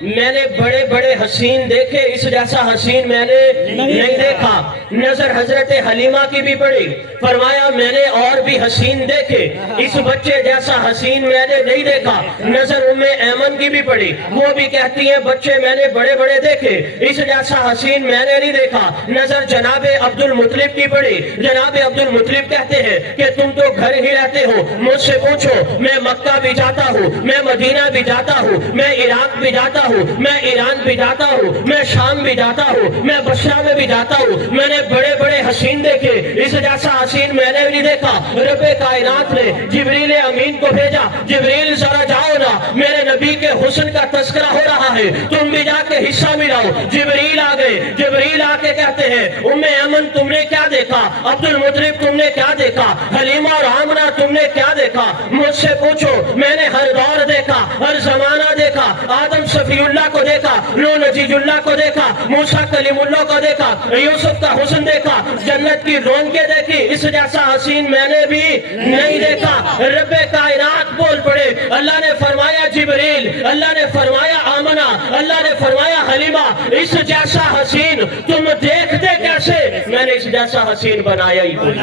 میں نے بڑے بڑے حسین دیکھے، اس جیسا حسین میں نے نہیں دیکھا۔ نظر حضرت حلیمہ کی بھی پڑی، فرمایا میں نے اور بھی حسین دیکھے، اس بچے جیسا حسین میں نے نہیں دیکھا۔ نظر ام ایمن کی بھی پڑی، وہ بھی کہتی ہیں بچے میں نے بڑے بڑے دیکھے، اس جیسا حسین میں نے نہیں دیکھا۔ نظر جناب عبد المطلب کی پڑی، جناب عبد المطلب کہتے ہیں کہ تم تو گھر ہی رہتے ہو، مجھ سے پوچھو میں مکہ بھی جاتا ہوں، میں مدینہ بھی جاتا ہوں، میں عراق بھی جاتا ہوں، میں ایران بھی جاتا ہوں، میں شام بھی جاتا ہوں، میں بصرہ میں بھی جاتا ہوں، میں نے بڑے بڑے حسین دیکھے، اس جیسا حسین میں نے نہیں دیکھا۔ رب کائنات نے جبریل امین کو بھیجا، جبریل ذرا جاؤ نا، میرے نبی کے حسن کا تذکرہ ہو رہا ہے، تم بھی جا کے حصہ ملاؤ۔ جبریل آ گئے، جبریل آ کے کہتے ہیں ام ایمن تم نے کیا دیکھا، عبد المطلب تم نے کیا دیکھا، حلیمہ اور آمنہ تم نے کیا دیکھا؟ مجھ سے پوچھو، میں نے ہر دور دیکھا، ہر زمانہ دیکھا، آدم صفی اللہ کو دیکھا، نوح نجی اللہ کو دیکھا، موسیٰ کلیم اللہ کو دیکھا، یوسف کا حسن دیکھا، جنت کی رونقیں دیکھی، اس جیسا حسین میں نے بھی نہیں دیکھا۔ رب کائنات بول پڑے، اللہ نے فرمایا جبریل، اللہ نے فرمایا آمنہ، اللہ نے فرمایا حلیمہ، اس جیسا حسین تم دیکھتے کیسے؟ میں نے اس جیسا حسین بنایا ہی کوئی۔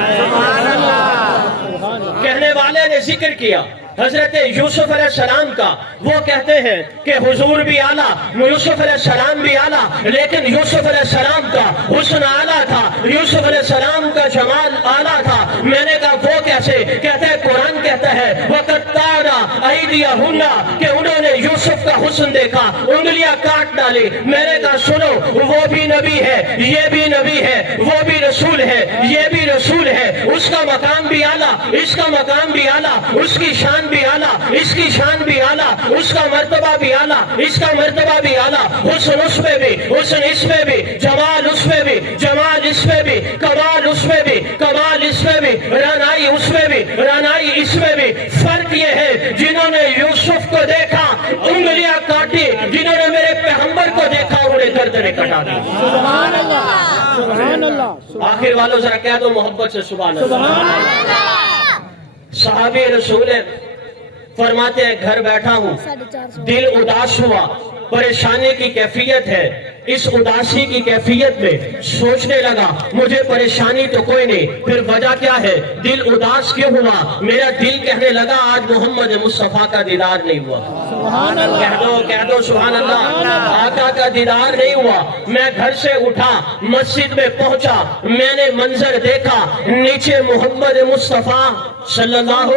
کہنے والے نے ذکر کیا حضرت یوسف علیہ السلام کا، وہ کہتے ہیں کہ حضور بھی اعلیٰ، یوسف علیہ السلام بھی اعلیٰ، لیکن یوسف علیہ السلام کا حسن اعلیٰ تھا، یوسف علیہ السلام کا جمال اعلیٰ تھا۔ میں نے کہا وہ کیسے؟ کہتے ہیں قرآن کہتا ہے وَقَطَّعْنَا أَيْدِيَهُنَّ کہ انہوں نے یوسف کا حسن دیکھا، انگلیاں کاٹ ڈالی۔ میں نے کہا سنو، وہ بھی نبی ہے، یہ بھی نبی ہے، وہ بھی رسول ہے، یہ بھی رسول ہے، اس کا مقام بھی اعلیٰ، اس کا مقام بھی اعلیٰ، اس کی شان بھی اعلیٰ، اس کی شان بھی اعلیٰ، اس کا مرتبہ بھی اعلیٰ، اس کا مرتبہ بھی اعلیٰ۔ حسن اس میں بھی، حسن اس میں بھی، جمال اس میں بھی، جمال اس میں بھی، کمال اس میں بھی، کمال اس میں بھی، رانائی اس میں بھی، رانائی اس میں بھی۔ فرق یہ ہے جنہوں نے یوسف کو دیکھا انگلیاں کاٹی، جنہوں نے میرے پیغمبر کو دیکھا انہوں نے گردنیں کٹا دی۔ سبحان اللہ، سبحان اللہ۔ آخر والوں ذرا کہہ دو محبت سے سبحان اللہ۔ صحابی رسول فرماتے ہیں گھر بیٹھا ہوں، دل اداس ہوا، پریشانی کی کیفیت ہے، اس اداسی کی کیفیت میں سوچنے لگا مجھے پریشانی تو کوئی نہیں، پھر وجہ کیا ہے، دل اداس کیوں ہوا؟ میرا دل کہنے لگا آج محمد مصطفیٰ کا دیدار نہیں ہوا۔ کہہ دو سبحان اللہ، آقا کا دیدار نہیں ہوا۔ میں گھر سے اٹھا، مسجد میں پہنچا، میں نے منظر دیکھا، نیچے محمد مصطفیٰ صلی اللہ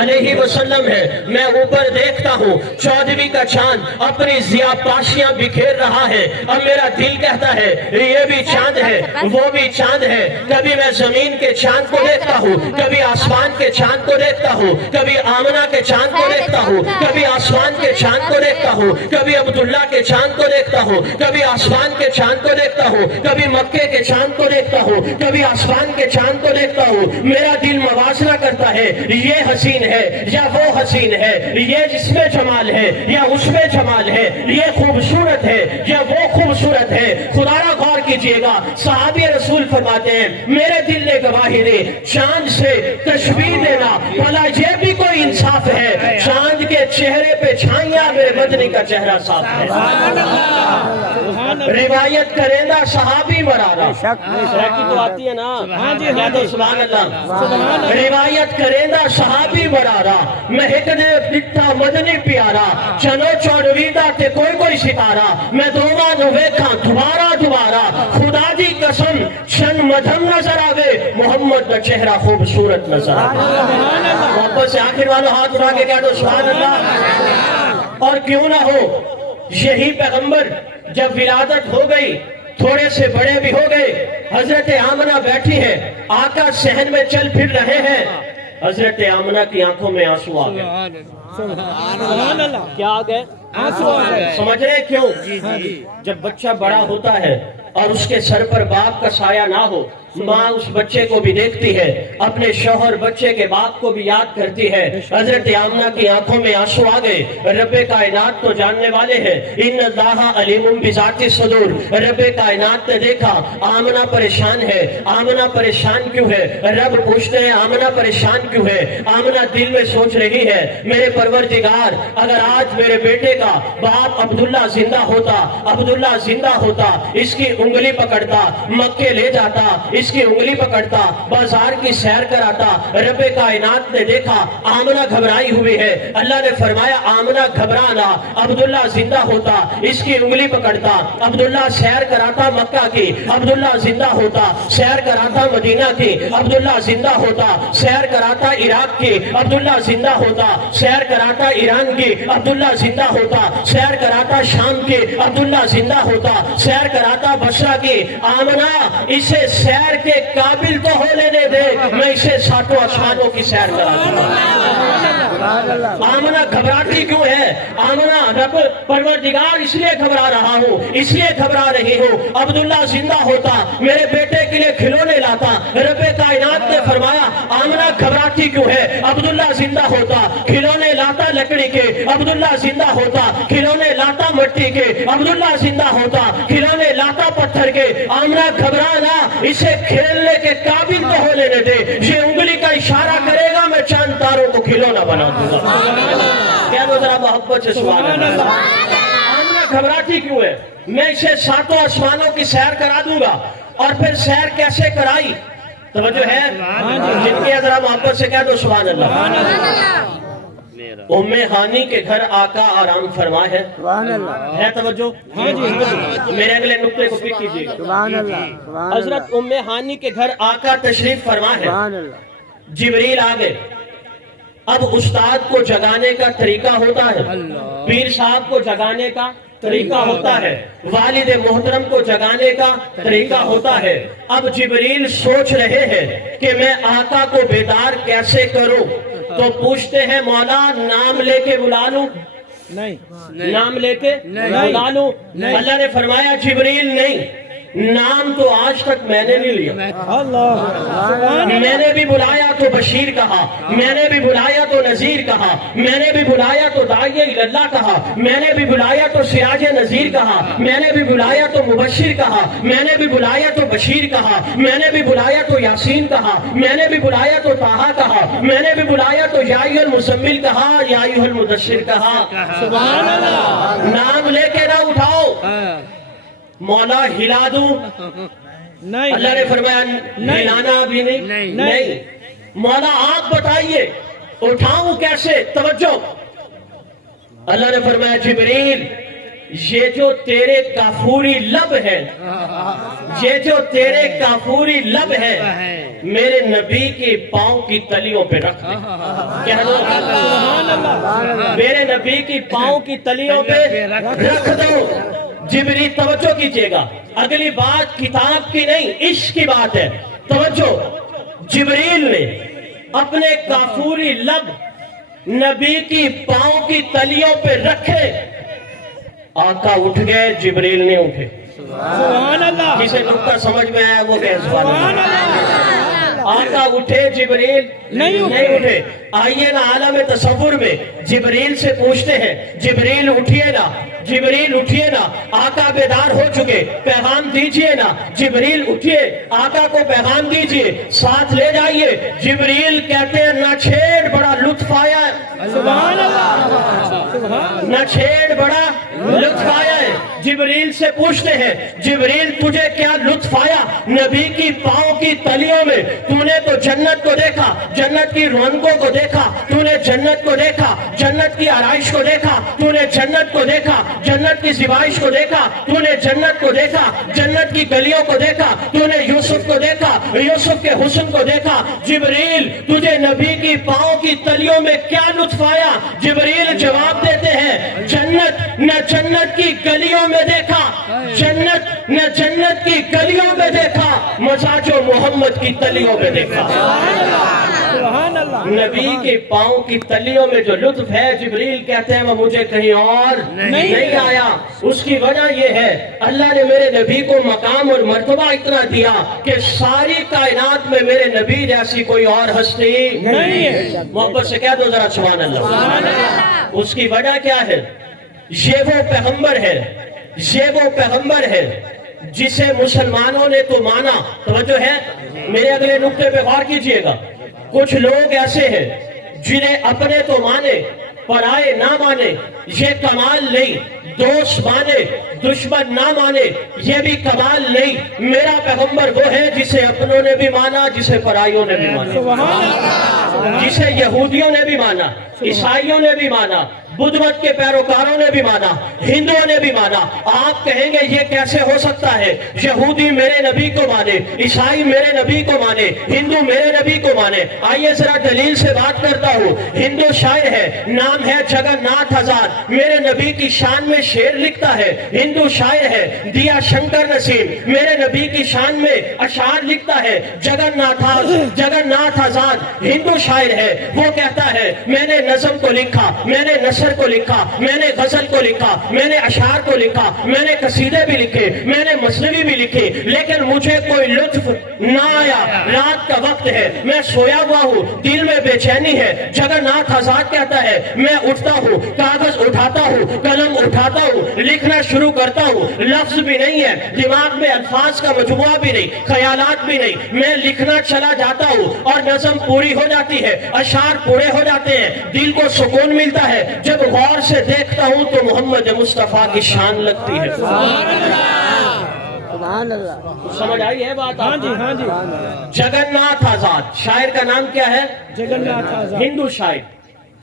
علیہ وسلم ہے، میں اوپر دیکھتا ہوں 14ویں کا چاند اپنی ضیاء پاشیاں بکھیر رہا ہے۔ اب میرا دل کہتا ہے یہ بھی چاند ہے، وہ بھی چاند ہے۔ کبھی میں زمین کے چاند کو دیکھتا ہوں، کبھی آسمان کے چاند کو دیکھتا ہوں، کبھی آمنہ کے چاند کو دیکھتا ہوں، کبھی آسمان کے چاند کو دیکھتا ہوں، کبھی عبداللہ کے چاند کو دیکھتا ہوں، کبھی آسمان کے چاند کو دیکھتا ہوں، کبھی مکے کے چاند کو دیکھتا ہوں، کبھی آسمان کے چاند کو دیکھتا ہوں۔ میرا دل موازنہ کرتا ہے یہ حسین ہے یا وہ حسین ہے، یہ جس میں جمال ہے یا اس میں جمال ہے، یہ خوبصورت ہے یا وہ خوبصورت ہے۔ خدا را غور کیجئے گا، صحابی رسول فرماتے ہیں میرے دل نے گواہی دی، چاند سے تشبیہ دینا بھلا یہ بھی کوئی انصاف ہے؟ چاند کے چہرے پہ چھائیاں، میرے مدنی کا چہرہ صاف ہے۔ روایت کرندہ صحابی مرارا، تو آتی ہے نا، کہہ دو سبحان اللہ۔ روایت کرندہ صحابی مرارا، مہک دے ڈٹھا مدنی پیارا، چنو چوڑویدہ تے کوئی ستارہ، میں دوما نو ویکھاں دوبارہ، خدا دی قسم چن مدھم نظر آوے، محمد کا چہرہ خوبصورت نظر آوے۔ محبت سے آخر والو ہاتھ اٹھا کے کہہ دو سبحان اللہ۔ اور کیوں نہ ہو، یہی پیغمبر جب ولادت ہو گئی، تھوڑے سے بڑے بھی ہو گئے، حضرت آمنہ بیٹھی ہے، آقا صحن میں چل پھر رہے ہیں، حضرت آمنہ کی آنکھوں میں آنسو آ گئے۔ کیا آ گئے؟ آنسو آ گئے۔ سمجھ رہے کیوں؟ جب بچہ بڑا ہوتا ہے اور اس کے سر پر باپ کا سایہ نہ ہو، ماں اس بچے کو بھی دیکھتی ہے، اپنے شوہر بچے کے باپ کو بھی یاد کرتی ہے۔ حضرت آمنہ کی آنکھوں میں آنسو آ گئے۔ رب کائنات تو جاننے والے ہیں، ان اللہ علیم بذات الصدور، رب کائنات نے دیکھا آمنہ پریشان ہے۔ آمنہ پریشان کیوں ہے؟ رب پوچھتے ہیں آمنہ پریشان کیوں ہے؟ آمنہ دل میں سوچ رہی ہے میرے پروردگار، اگر آج میرے بیٹے کا باپ عبداللہ زندہ ہوتا، اس کی انگلی پکڑتا، مکے لے جاتا، اس کی انگلی پکڑتا، بازار کی سیر کراتا۔ رب کائنات نے دیکھا آمنہ گھبرائی ہوئی ہے، اللہ نے فرمایا آمنہ گھبرانا، عبداللہ زندہ ہوتا، اس کی انگلی پکڑتا، عبداللہ سیر کراتا مکہ کی، عبداللہ زندہ ہوتا، سیر کراتا مدینہ کی، عبداللہ زندہ ہوتا، سیر کراتا عراق کی، عبداللہ زندہ ہوتا، سیر کراتا ایران کی، عبداللہ زندہ ہوتا، سیر کراتا شام کی، عبداللہ زندہ ہوتا، سیر کراتا بصرہ کی۔ آمنہ اسے سیر کے قابل تو ہو لینے دے، میں اسے ساتوں آسمانوں کی سیر کرا دوں۔ آمنہ گھبراتی کیوں ہے؟ آمنہ رب پروردگار اس لیے گھبرا رہا ہوں، اس لیے گھبرا رہی ہوں، عبداللہ زندہ ہوتا، میرے بیٹے کے لیے کھلونے لاتا۔ رب کائنات نے فرمایا آمنہ گھبراتی کیوں ہے؟ عبداللہ زندہ ہوتا، کھلونے لاتا لکڑی کے، عبداللہ زندہ ہوتا، کھلونے لاتا مٹی کے، عبداللہ زندہ ہوتا، کھلونے لاتا پتھر کے۔ آمنہ گھبرانا، اسے کھیلنے کے قابل تو ہو لینے دے، یہ انگلی کا اشارہ کرے گا میں چاند تاروں کو کھلونا بنا دوں گا۔ کہہ دو ذرا محبت سے سبحان اللہ۔ آمنہ گھبراتی کیوں ہے؟ میں اسے ساتوں آسمانوں کی سیر کرا دوں گا۔ اور پھر سیر کیسے کرائی؟ توجہ ہے؟ جن کے ذرا محبت سے کہہ دو سبحان اللہ۔ ام ہانی کے گھر آقا آرام فرما ہے، ہے توجہ؟ میرے اگلے نقطے کو پک کیجئے گا۔ حضرت ام ہانی کے گھر آقا تشریف فرما ہے، جبریل آگئے۔ اب استاد کو جگانے کا طریقہ ہوتا ہے، پیر صاحب کو جگانے کا طریقہ ہوتا ہے، والد محترم کو جگانے کا طریقہ ہوتا ہے۔ اب جبریل سوچ رہے ہیں کہ میں آقا کو بیدار کیسے کروں، تو پوچھتے ہیں مولا نام لے کے بلا لوں؟ نام لے کے بلا لوں؟ اللہ نے فرمایا جبریل نہیں، نام تو آج تک میں نے نہیں لیا، میں نے بھی بلایا تو بشیر کہا، میں نے بھی بلایا تو نذیر کہا، میں نے بھی بلایا تو داعی اللہ کہا، میں نے بھی بلایا تو سراج نذیر کہا، میں نے بھی بلایا تو مبشر کہا، میں نے بھی بلایا تو بشیر کہا، میں نے بھی بلایا تو یاسین کہا، میں نے بھی بلایا تو طٰہٰ کہا، میں نے بھی بلایا تو یا ایھا المزمل کہا، یا ایھا المدثر کہا۔ سبحان اللہ۔ نام لے کے نہ اٹھاؤ، مولا ہلا دوں؟ نہیں اللہ نے فرمایا ہلانا بھی نہیں. مولا آپ بتائیے اٹھاؤں کیسے؟ توجہ، اللہ نے فرمایا جبریل یہ جو تیرے کافوری لب ہے، یہ جو تیرے کافوری لب ہے میرے نبی کے پاؤں کی تلیوں پہ رکھ دے. کہہ دو میرے نبی کی پاؤں کی تلیوں پہ رکھ دو. جبریل توجہ کیجئے گا، اگلی بات کتاب کی نہیں عشق کی بات ہے. توجہ، جبریل نے اپنے کافوری لب نبی کی پاؤں کی تلیوں پہ رکھے. آقا اٹھ گئے، جبریل نے اٹھے. سبحان اللہ. جسے نکتہ سمجھ میں آیا وہ کہہ سبحان اللہ. آقا اٹھے، جبریل نہیں اٹھے. آئیے نا عالم تصور میں جبریل سے پوچھتے ہیں، جبریل اٹھیے نا، جبریل اٹھیے نا، آقا بیدار ہو چکے، پیغام دیجئے نا. جبریل اٹھیے، آقا کو پیغام دیجئے، ساتھ لے جائیے. جبریل کہتے ہیں نہ چھیڑ، بڑا لطف آیا ہے. سبحان اللہ. نہ چھیڑ، بڑا لطف آیا ہے. جبریل سے پوچھتے ہیں، جبریل تجھے کیا لطف آیا؟ نبی کی پاؤں کی تلیوں میں تو نے تو جنت کو دیکھا، جنت کی رونقوں کو دیکھا، تو نے جنت کو دیکھا، جنت کی آرائش کو دیکھا، تو نے جنت کو دیکھا، جنت کی زیبائش کو دیکھا، تو نے جنت کو دیکھا، جنت کی گلیوں کو دیکھا، تو نے یوسف کو دیکھا، یوسف کے حسن کو دیکھا. جبریل تجھے نبی کی پاؤں کی تلیوں میں کیا لطف آیا؟ جبریل جواب دیتے ہیں جنت نہ جنت کی گلیوں میں دیکھا، جنت نہ جنت کی گلیوں میں دیکھا، مزاج و محمد کی تلیوں میں دیکھا. سبحان اللہ. نبی کے پاؤں کی تلیوں میں جو لطف ہے، جبریل کہتے ہیں وہ مجھے کہیں اور نہیں آیا. اس کی وجہ یہ ہے اللہ نے میرے نبی کو مقام اور مرتبہ اتنا دیا کہ ساری کائنات میں میرے نبی جیسی کوئی اور ہستی نہیں ہے. محبت سے کہہ دو ذرا سبحان اللہ. اس کی وجہ کیا ہے؟ یہ وہ پیغمبر ہے، یہ وہ پیغمبر ہے جسے مسلمانوں نے تو مانا. توجہ ہے، میرے اگلے نقطے پہ غور کیجئے گا. کچھ لوگ ایسے ہیں جنہیں اپنے تو مانے پرائے نہ مانے، یہ کمال نہیں. دوست مانے دشمن نہ مانے، یہ بھی کمال نہیں. میرا پیغمبر وہ ہے جسے اپنوں نے بھی مانا، جسے پرائیوں نے بھی مانا، جسے یہودیوں نے بھی مانا، عیسائیوں نے بھی مانا، بدھ مت کے پیروکاروں نے بھی مانا، ہندوؤں نے بھی مانا. آپ کہیں گے یہ کیسے ہو سکتا ہے؟ یہودی میرے نبی کو مانے، عیسائی میرے نبی کو مانے، ہندو میرے نبی کو مانے. آئیے ذرا دلیل سے بات کرتا ہوں. ہندو شاعر ہے، نام ہے جگن ناتھ آزاد، میرے نبی کی شان میں شعر لکھتا ہے. ہندو شاعر ہے دیا شنکر نسیم، میرے نبی کی شان میں اشعار لکھتا ہے. جگن ناتھ آزاد ہندو شاعر ہے، وہ کہتا ہے میں نے نظم کو لکھا، میں نے نثر کو لکھا، میں نے غزل کو لکھا، میں نے اشعار کو لکھا، میں نے قصیدے بھی لکھے، میں نے مثنوی بھی لکھے، لیکن مجھے کوئی لطف نہ آیا. رات کا وقت ہے، میں سویا ہوا ہوں، دل میں بے چینی ہے. جگن ناتھ آزاد کہتا ہے میں اٹھتا ہوں، کاغذ اٹھاتا ہوں، قلم اٹھاتا ہوں، لکھنا شروع کرتا ہوں. لفظ بھی نہیں ہے دماغ میں، الفاظ کا مجموعہ بھی نہیں، خیالات بھی نہیں. میں لکھنا چلا جاتا ہوں اور نظم پوری ہو جاتی ہے، اشعار پورے ہو جاتے ہیں، دل کو سکون ملتا ہے. جب غور سے دیکھتا ہوں تو محمد مصطفیٰ کی شان لگتی ہے. سبحان اللہ. سمجھ آئی ہے بات؟ ہاں جی ہاں جی. جگن ناتھ آزاد شاعر کا نام کیا ہے؟ جگن ناتھ آزاد. ہندو شاعر.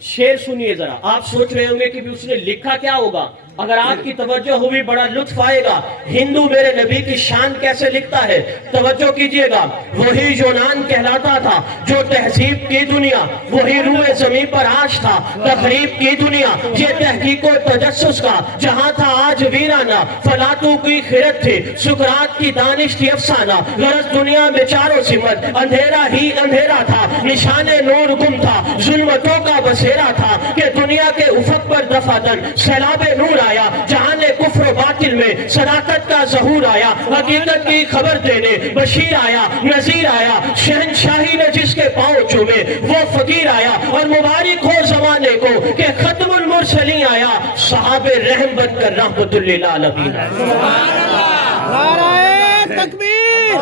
شعر سنیے ذرا. آپ سوچ رہے ہوں گے کہ اس نے لکھا کیا ہوگا. اگر آپ کی توجہ ہوئی بڑا لطف آئے گا. ہندو میرے نبی کی شان کیسے لکھتا ہے توجہ کیجئے گا. وہی یونان کہلاتا تھا جو تہذیب کی دنیا، وہی روح زمین پر آج تھا تقریب کی دنیا. یہ تحقیق و تجسس کا جہاں تھا آج ویرانہ، فلاتو کی خیرت تھی، سقراط کی دانش تھی افسانہ. غرض دنیا میں چاروں سمت اندھیرا ہی اندھیرا تھا، نشان نور گم تھا، ظلمتوں کا بسیرا تھا کہ دنیا کے افق پر دفعتاً سیلاب نور آیا. جہاں کفر و باطل میں صداقت کا ظہور آیا، حقیقت کی خبر دینے بشیر آیا، نذیر آیا. شہنشاہی نے جس کے پاؤں چومے وہ فقیر آیا. اور مبارک ہو زمانے کو کہ ختم المرسلین آیا، صحاب رحم بن کر رحمت للعالمین. نعرہ تکبیر.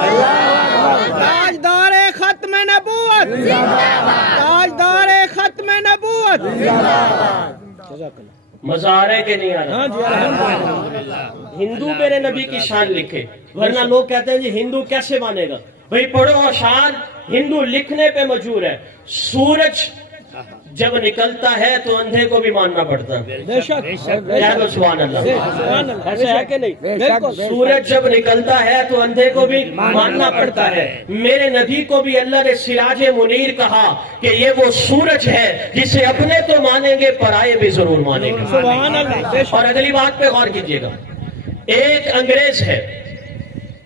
تاجدار ختم نبوت، تاجدار ختم نبوت. جزاک اللہ. مزہ آ رہا ہے کہ نہیں آ رہا؟ ہندو میرے نبی کی شان لکھے، ورنہ لوگ کہتے ہیں جی ہندو کیسے مانے گا؟ بھئی پڑھو اشعار، ہندو لکھنے پہ مجبور ہے۔ سورج جب نکلتا ہے تو اندھے کو بھی ماننا پڑتا ہے۔ بے شک کہہ دو سبحان اللہ، ایسے ہے کہ نہیں؟ بالکل۔ سورج جب نکلتا ہے تو اندھے کو بھی ماننا پڑتا ہے۔ میرے نبی کو بھی اللہ نے سراج منیر کہا کہ یہ وہ سورج ہے جسے اپنے تو مانیں گے پرائے بھی ضرور مانیں گے۔ سبحان اللہ، بے شک۔ اور اگلی بات پہ غور کیجئے گا، ایک انگریز ہے،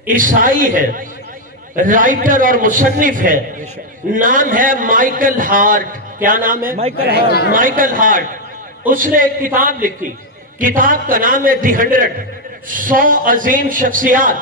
عیسائی ہے، رائٹر اور مصنف ہے، نام ہے مائیکل ہارٹ۔ کیا نام ہے؟ Michael Hart. اس نے ایک کتاب لکھی، کتاب کا نام ہے دی 100 عظیم شخصیات،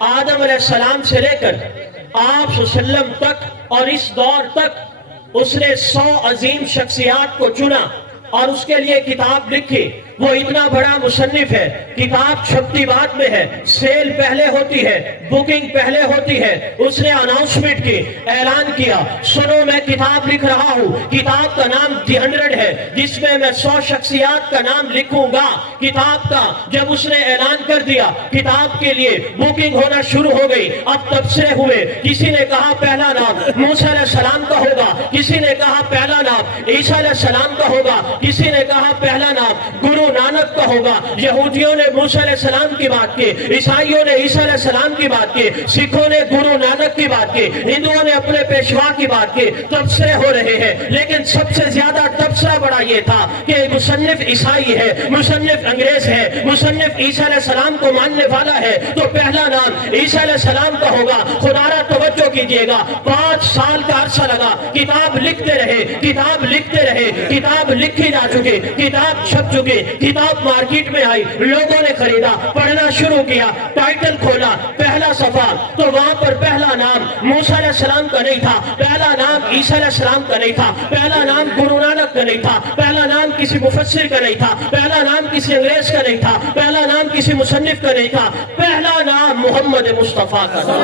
آدم علیہ السلام سے لے کر آپ صلی اللہ علیہ وسلم تک اور اس دور تک اس نے 100 عظیم شخصیات کو چنا اور اس کے لیے کتاب لکھی۔ وہ اتنا بڑا مصنف ہے، کتاب چھپتی بعد میں ہے، سیل پہلے ہوتی ہے، بکنگ پہلے ہوتی ہے۔ اس نے اناؤنسمنٹ کی، اعلان کیا، سنو میں کتاب لکھ رہا ہوں، کتاب کا نام دی 100 ہے جس میں میں 100 شخصیات کا نام لکھوں گا۔ کتاب کا جب اس نے اعلان کر دیا، کتاب کے لیے بکنگ ہونا شروع ہو گئی۔ اب تبصرے ہوئے، کسی نے کہا پہلا نام موسیٰ علیہ السلام کا ہوگا، کسی نے کہا پہلا نام عیسیٰ علیہ السلام کا ہوگا، کسی نے کہا پہلا نام گرو نانک کا ہوگا۔ یہودیوں نے موسیٰ علیہ السلام کی بات کی، عیسائیوں نے عیسیٰ علیہ السلام کی بات کی، سکھوں نے گرو نانک کی بات کی، ہندوؤں نے اپنے پیشوا کی بات کی۔ تبصرے ہو رہے ہیں، لیکن سب سے زیادہ تبصرہ بڑا یہ تھا کہ مصنف عیسائی ہے، مصنف انگریز ہے، مصنف عیسیٰ علیہ السلام کو ماننے والا ہے، تو پہلا نام عیسیٰ علیہ السلام کا ہوگا۔ خدا را توجہ کیجئے گا، 5 سال کا عرصہ لگا، کتاب لکھتے رہے، کتاب لکھتے رہے، کتاب لکھی جا چکی، کتاب چھپ چکی، کتاب مارکیٹ میں آئی، لوگوں نے خریدا، پڑھنا شروع کیا، ٹائٹل کھولا، پہلا صفحہ، تو وہاں پر پہلا نام موسیٰ علیہ السلام کا نہیں تھا، پہلا نام عیسیٰ علیہ السلام کا نہیں تھا، پہلا نام گرو نانک کا نہیں تھا، پہلا نام کسی مفسر کا نہیں تھا، پہلا نام کسی انگریز کا نہیں تھا، پہلا نام کسی مصنف کا نہیں تھا، پہلا نام محمد مصطفیٰ کا تھا۔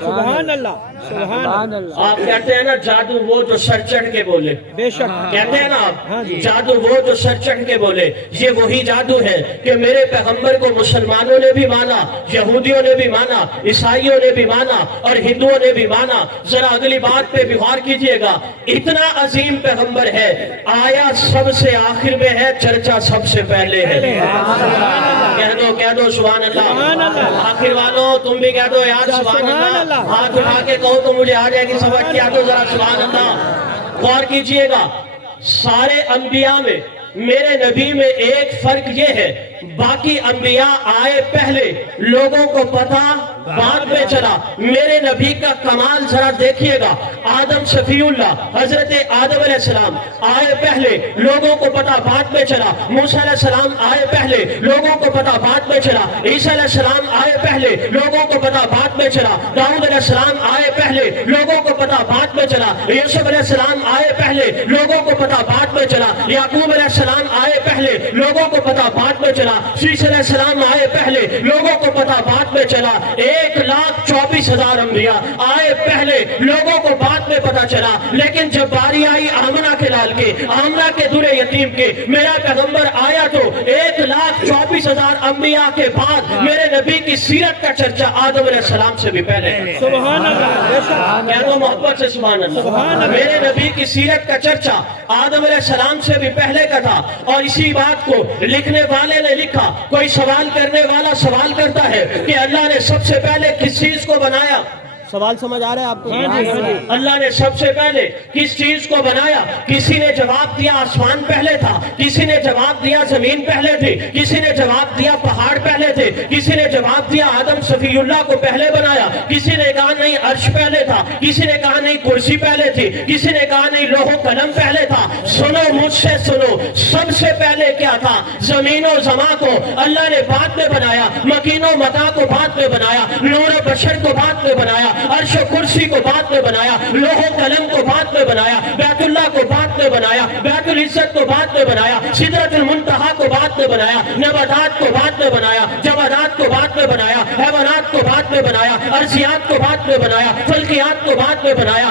سبحان اللہ، سبحان اللہ۔ آپ کہتے ہیں نا جادو وہ جو سر چڑھ کے بولے، بے شک کہتے ہیں نا آپ جادو وہ جو سر چڑھ کے بولے، یہ وہی جادو ہے کہ میرے پیغمبر کو مسلمانوں نے بھی مانا، یہودیوں نے بھی مانا، عیسائیوں نے بھی مانا اور ہندوؤں نے بھی مانا۔ ذرا اگلی بات پہ بھی غور کیجئے گا، اتنا عظیم پیغمبر ہے، آیا سب سے آخر میں ہے، چرچا سب سے پہلے ہے۔ کہہ دو سبحان اللہ۔ آخر والوں تم بھی کہہ دو یار سبحان اللہ، ہاتھ اٹھا کے کہو تو مجھے آ جائے گی سبق، کیا تو ذرا سبحان اللہ۔ غور کیجئے گا، سارے انبیاء میں میرے نبی میں ایک فرق یہ ہے، باقی انبیاء آئے پہلے، لوگوں کو پتہ بعد میں چلا۔ میرے نبی کا کمال ذرا دیکھیے گا، آدم صفی اللہ حضرت آدم علیہ السلام آئے پہلے، لوگوں کو پتہ بعد میں چلا۔ موسیٰ علیہ السلام آئے پہلے، لوگوں کو پتہ بعد میں چلا۔ عیسیٰ علیہ السلام آئے پہلے، لوگوں کو پتہ بعد میں چلا۔ داؤد علیہ السلام آئے پہلے، لوگوں کو پتہ بعد میں چلا۔ یوسف علیہ السلام آئے پہلے، لوگوں کو پتہ بعد میں چلا۔ یعقوب علیہ السلام آئے پہلے، لوگوں کو پتہ بعد میں چلا۔ عیسیٰ علیہ السلام آئے پہلے، لوگوں کو پتہ بعد میں چلا۔ 1,24,000 انبیاء آئے پہلے، لوگوں کو بعد میں پتہ چلا۔ لیکن جب باری آئی آمنہ کے لال کے، آمنہ کے در یتیم کے، میرا پیغمبر آیا تو 1,24,000 انبیاء کے بعد میرے نبی کی سیرت کا چرچا آدم علیہ السلام سے بھی پہلے۔ سبحان اللہ، کہہ دو محبت سے سبحان اللہ۔ میرے نبی کی سیرت کا چرچا آدم علیہ السلام سے بھی پہلے کا تھا، اور اسی بات کو لکھنے والے نے لکھا۔ کوئی سوال کرنے والا سوال کرتا ہے کہ اللہ نے سب سے پہلے کس چیز کو بنایا؟ سوال سمجھ آ رہا ہے آپ کو؟ اللہ نے سب سے پہلے کس چیز کو بنایا؟ کسی نے جواب دیا آسمان پہلے تھا، کسی نے جواب دیا زمین پہلے تھی، کسی نے جواب دیا پہاڑ پہلے تھے، کسی نے جواب دیا آدم صفی اللہ کو پہلے بنایا، کسی نے کہا نہیں عرش پہلے تھا، کسی نے کہا نہیں کرسی پہلے تھی، کسی نے کہا نہیں لوح و قلم پہلے تھا۔ سنو مجھ سے سنو، سب سے پہلے کیا تھا؟ زمین و زمان کو اللہ نے بعد میں بنایا، مکین و متا کو بعد میں بنایا، نور و بشر کو بعد میں بنایا، عرش و کرسی کو بعد میں بنایا، لوح و قلم کو بعد میں بنایا، بیت اللہ کو بعد میں بنایا، بیت العزت کو بعد میں بنایا، سدرۃ المنتہا کو بعد میں بنایا، نباتات کو بعد میں بنایا، جمادات کو بعد میں بنایا، حیوانات کو بعد میں بنایا، ارضیات کو بعد میں بنایا، فلکیات کو بعد میں بنایا،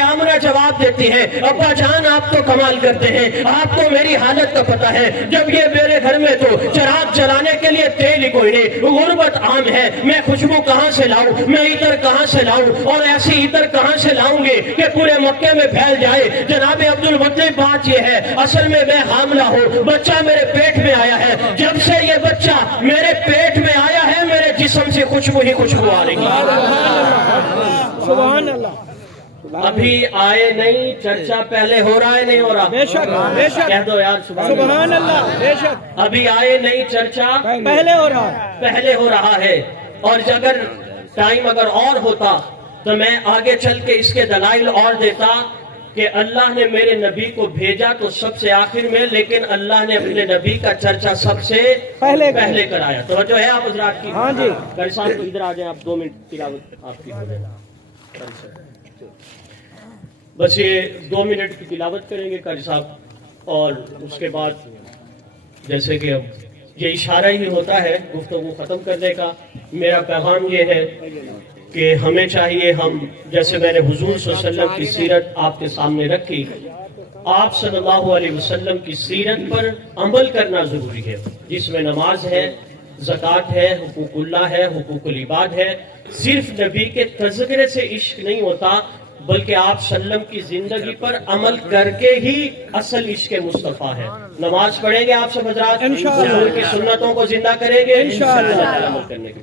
آمنہ جواب دیتی ہے ابا جان آپ تو کمال کرتے ہیں، آپ کو میری حالت کا پتہ ہے، جب یہ میرے گھر میں تو چراغ جلانے کے لیے تیل ہی کوئی نہیں، غربت عام ہے، میں خوشبو کہاں سے لاؤں، میں عطر کہاں سے لاؤں، اور ایسی عطر کہاں سے لاؤں گے کہ پورے مکے میں پھیل جائے۔ جناب عبد المطلب بات یہ ہے اصل میں حاملہ ہوں، بچہ میرے پیٹ میں آیا ہے، جب سے یہ بچہ میرے پیٹ میں آیا ہے میرے جسم سے خوشبو ہی خوشبو آ رہی ہے۔ سبحان اللہ۔ ابھی آئے نہیں، چرچا پہلے ہو رہا ہے نہیں ہو رہا؟ بے شک بے شک، کہہ دو یار سبحان اللہ، بے شک ابھی آئے نہیں، چرچا پہلے ہو رہا، پہلے ہو رہا ہے۔ اور اگر ٹائم اور ہوتا تو میں آگے چل کے اس کے دلائل اور دیتا کہ اللہ نے میرے نبی کو بھیجا تو سب سے آخر میں، لیکن اللہ نے اپنے نبی کا چرچا سب سے پہلے کرایا۔ تو جو ہے آپ حضرات کی، ہاں جی قاری صاحب کو ادھر آ جائیں، آپ 2 منٹ تلاوت آپ کی ہو جائے، بس یہ 2 منٹ کی تلاوت کریں گے قاری صاحب، اور اس کے بعد جیسے کہ اب یہ اشارہ ہی ہوتا ہے گفتگو ختم کرنے کا۔ میرا پیغام یہ ہے کہ ہمیں چاہیے، ہم جیسے میں نے حضور صلی اللہ علیہ وسلم کی سیرت آپ کے سامنے رکھی، آپ صلی اللہ علیہ وسلم کی سیرت پر عمل کرنا ضروری ہے، جس میں نماز ہے، زکوٰۃ ہے، حقوق اللہ ہے، حقوق العباد ہے۔ صرف نبی کے تذکرے سے عشق نہیں ہوتا، بلکہ آپ صلی اللہ علیہ وسلم کی زندگی پر عمل کر کے ہی اصل عشق مصطفیٰ ہے۔ نماز پڑھیں گے آپ سب حضرات، حضور کی سنتوں کو زندہ کریں گے انشاءاللہ عمل کرنے کے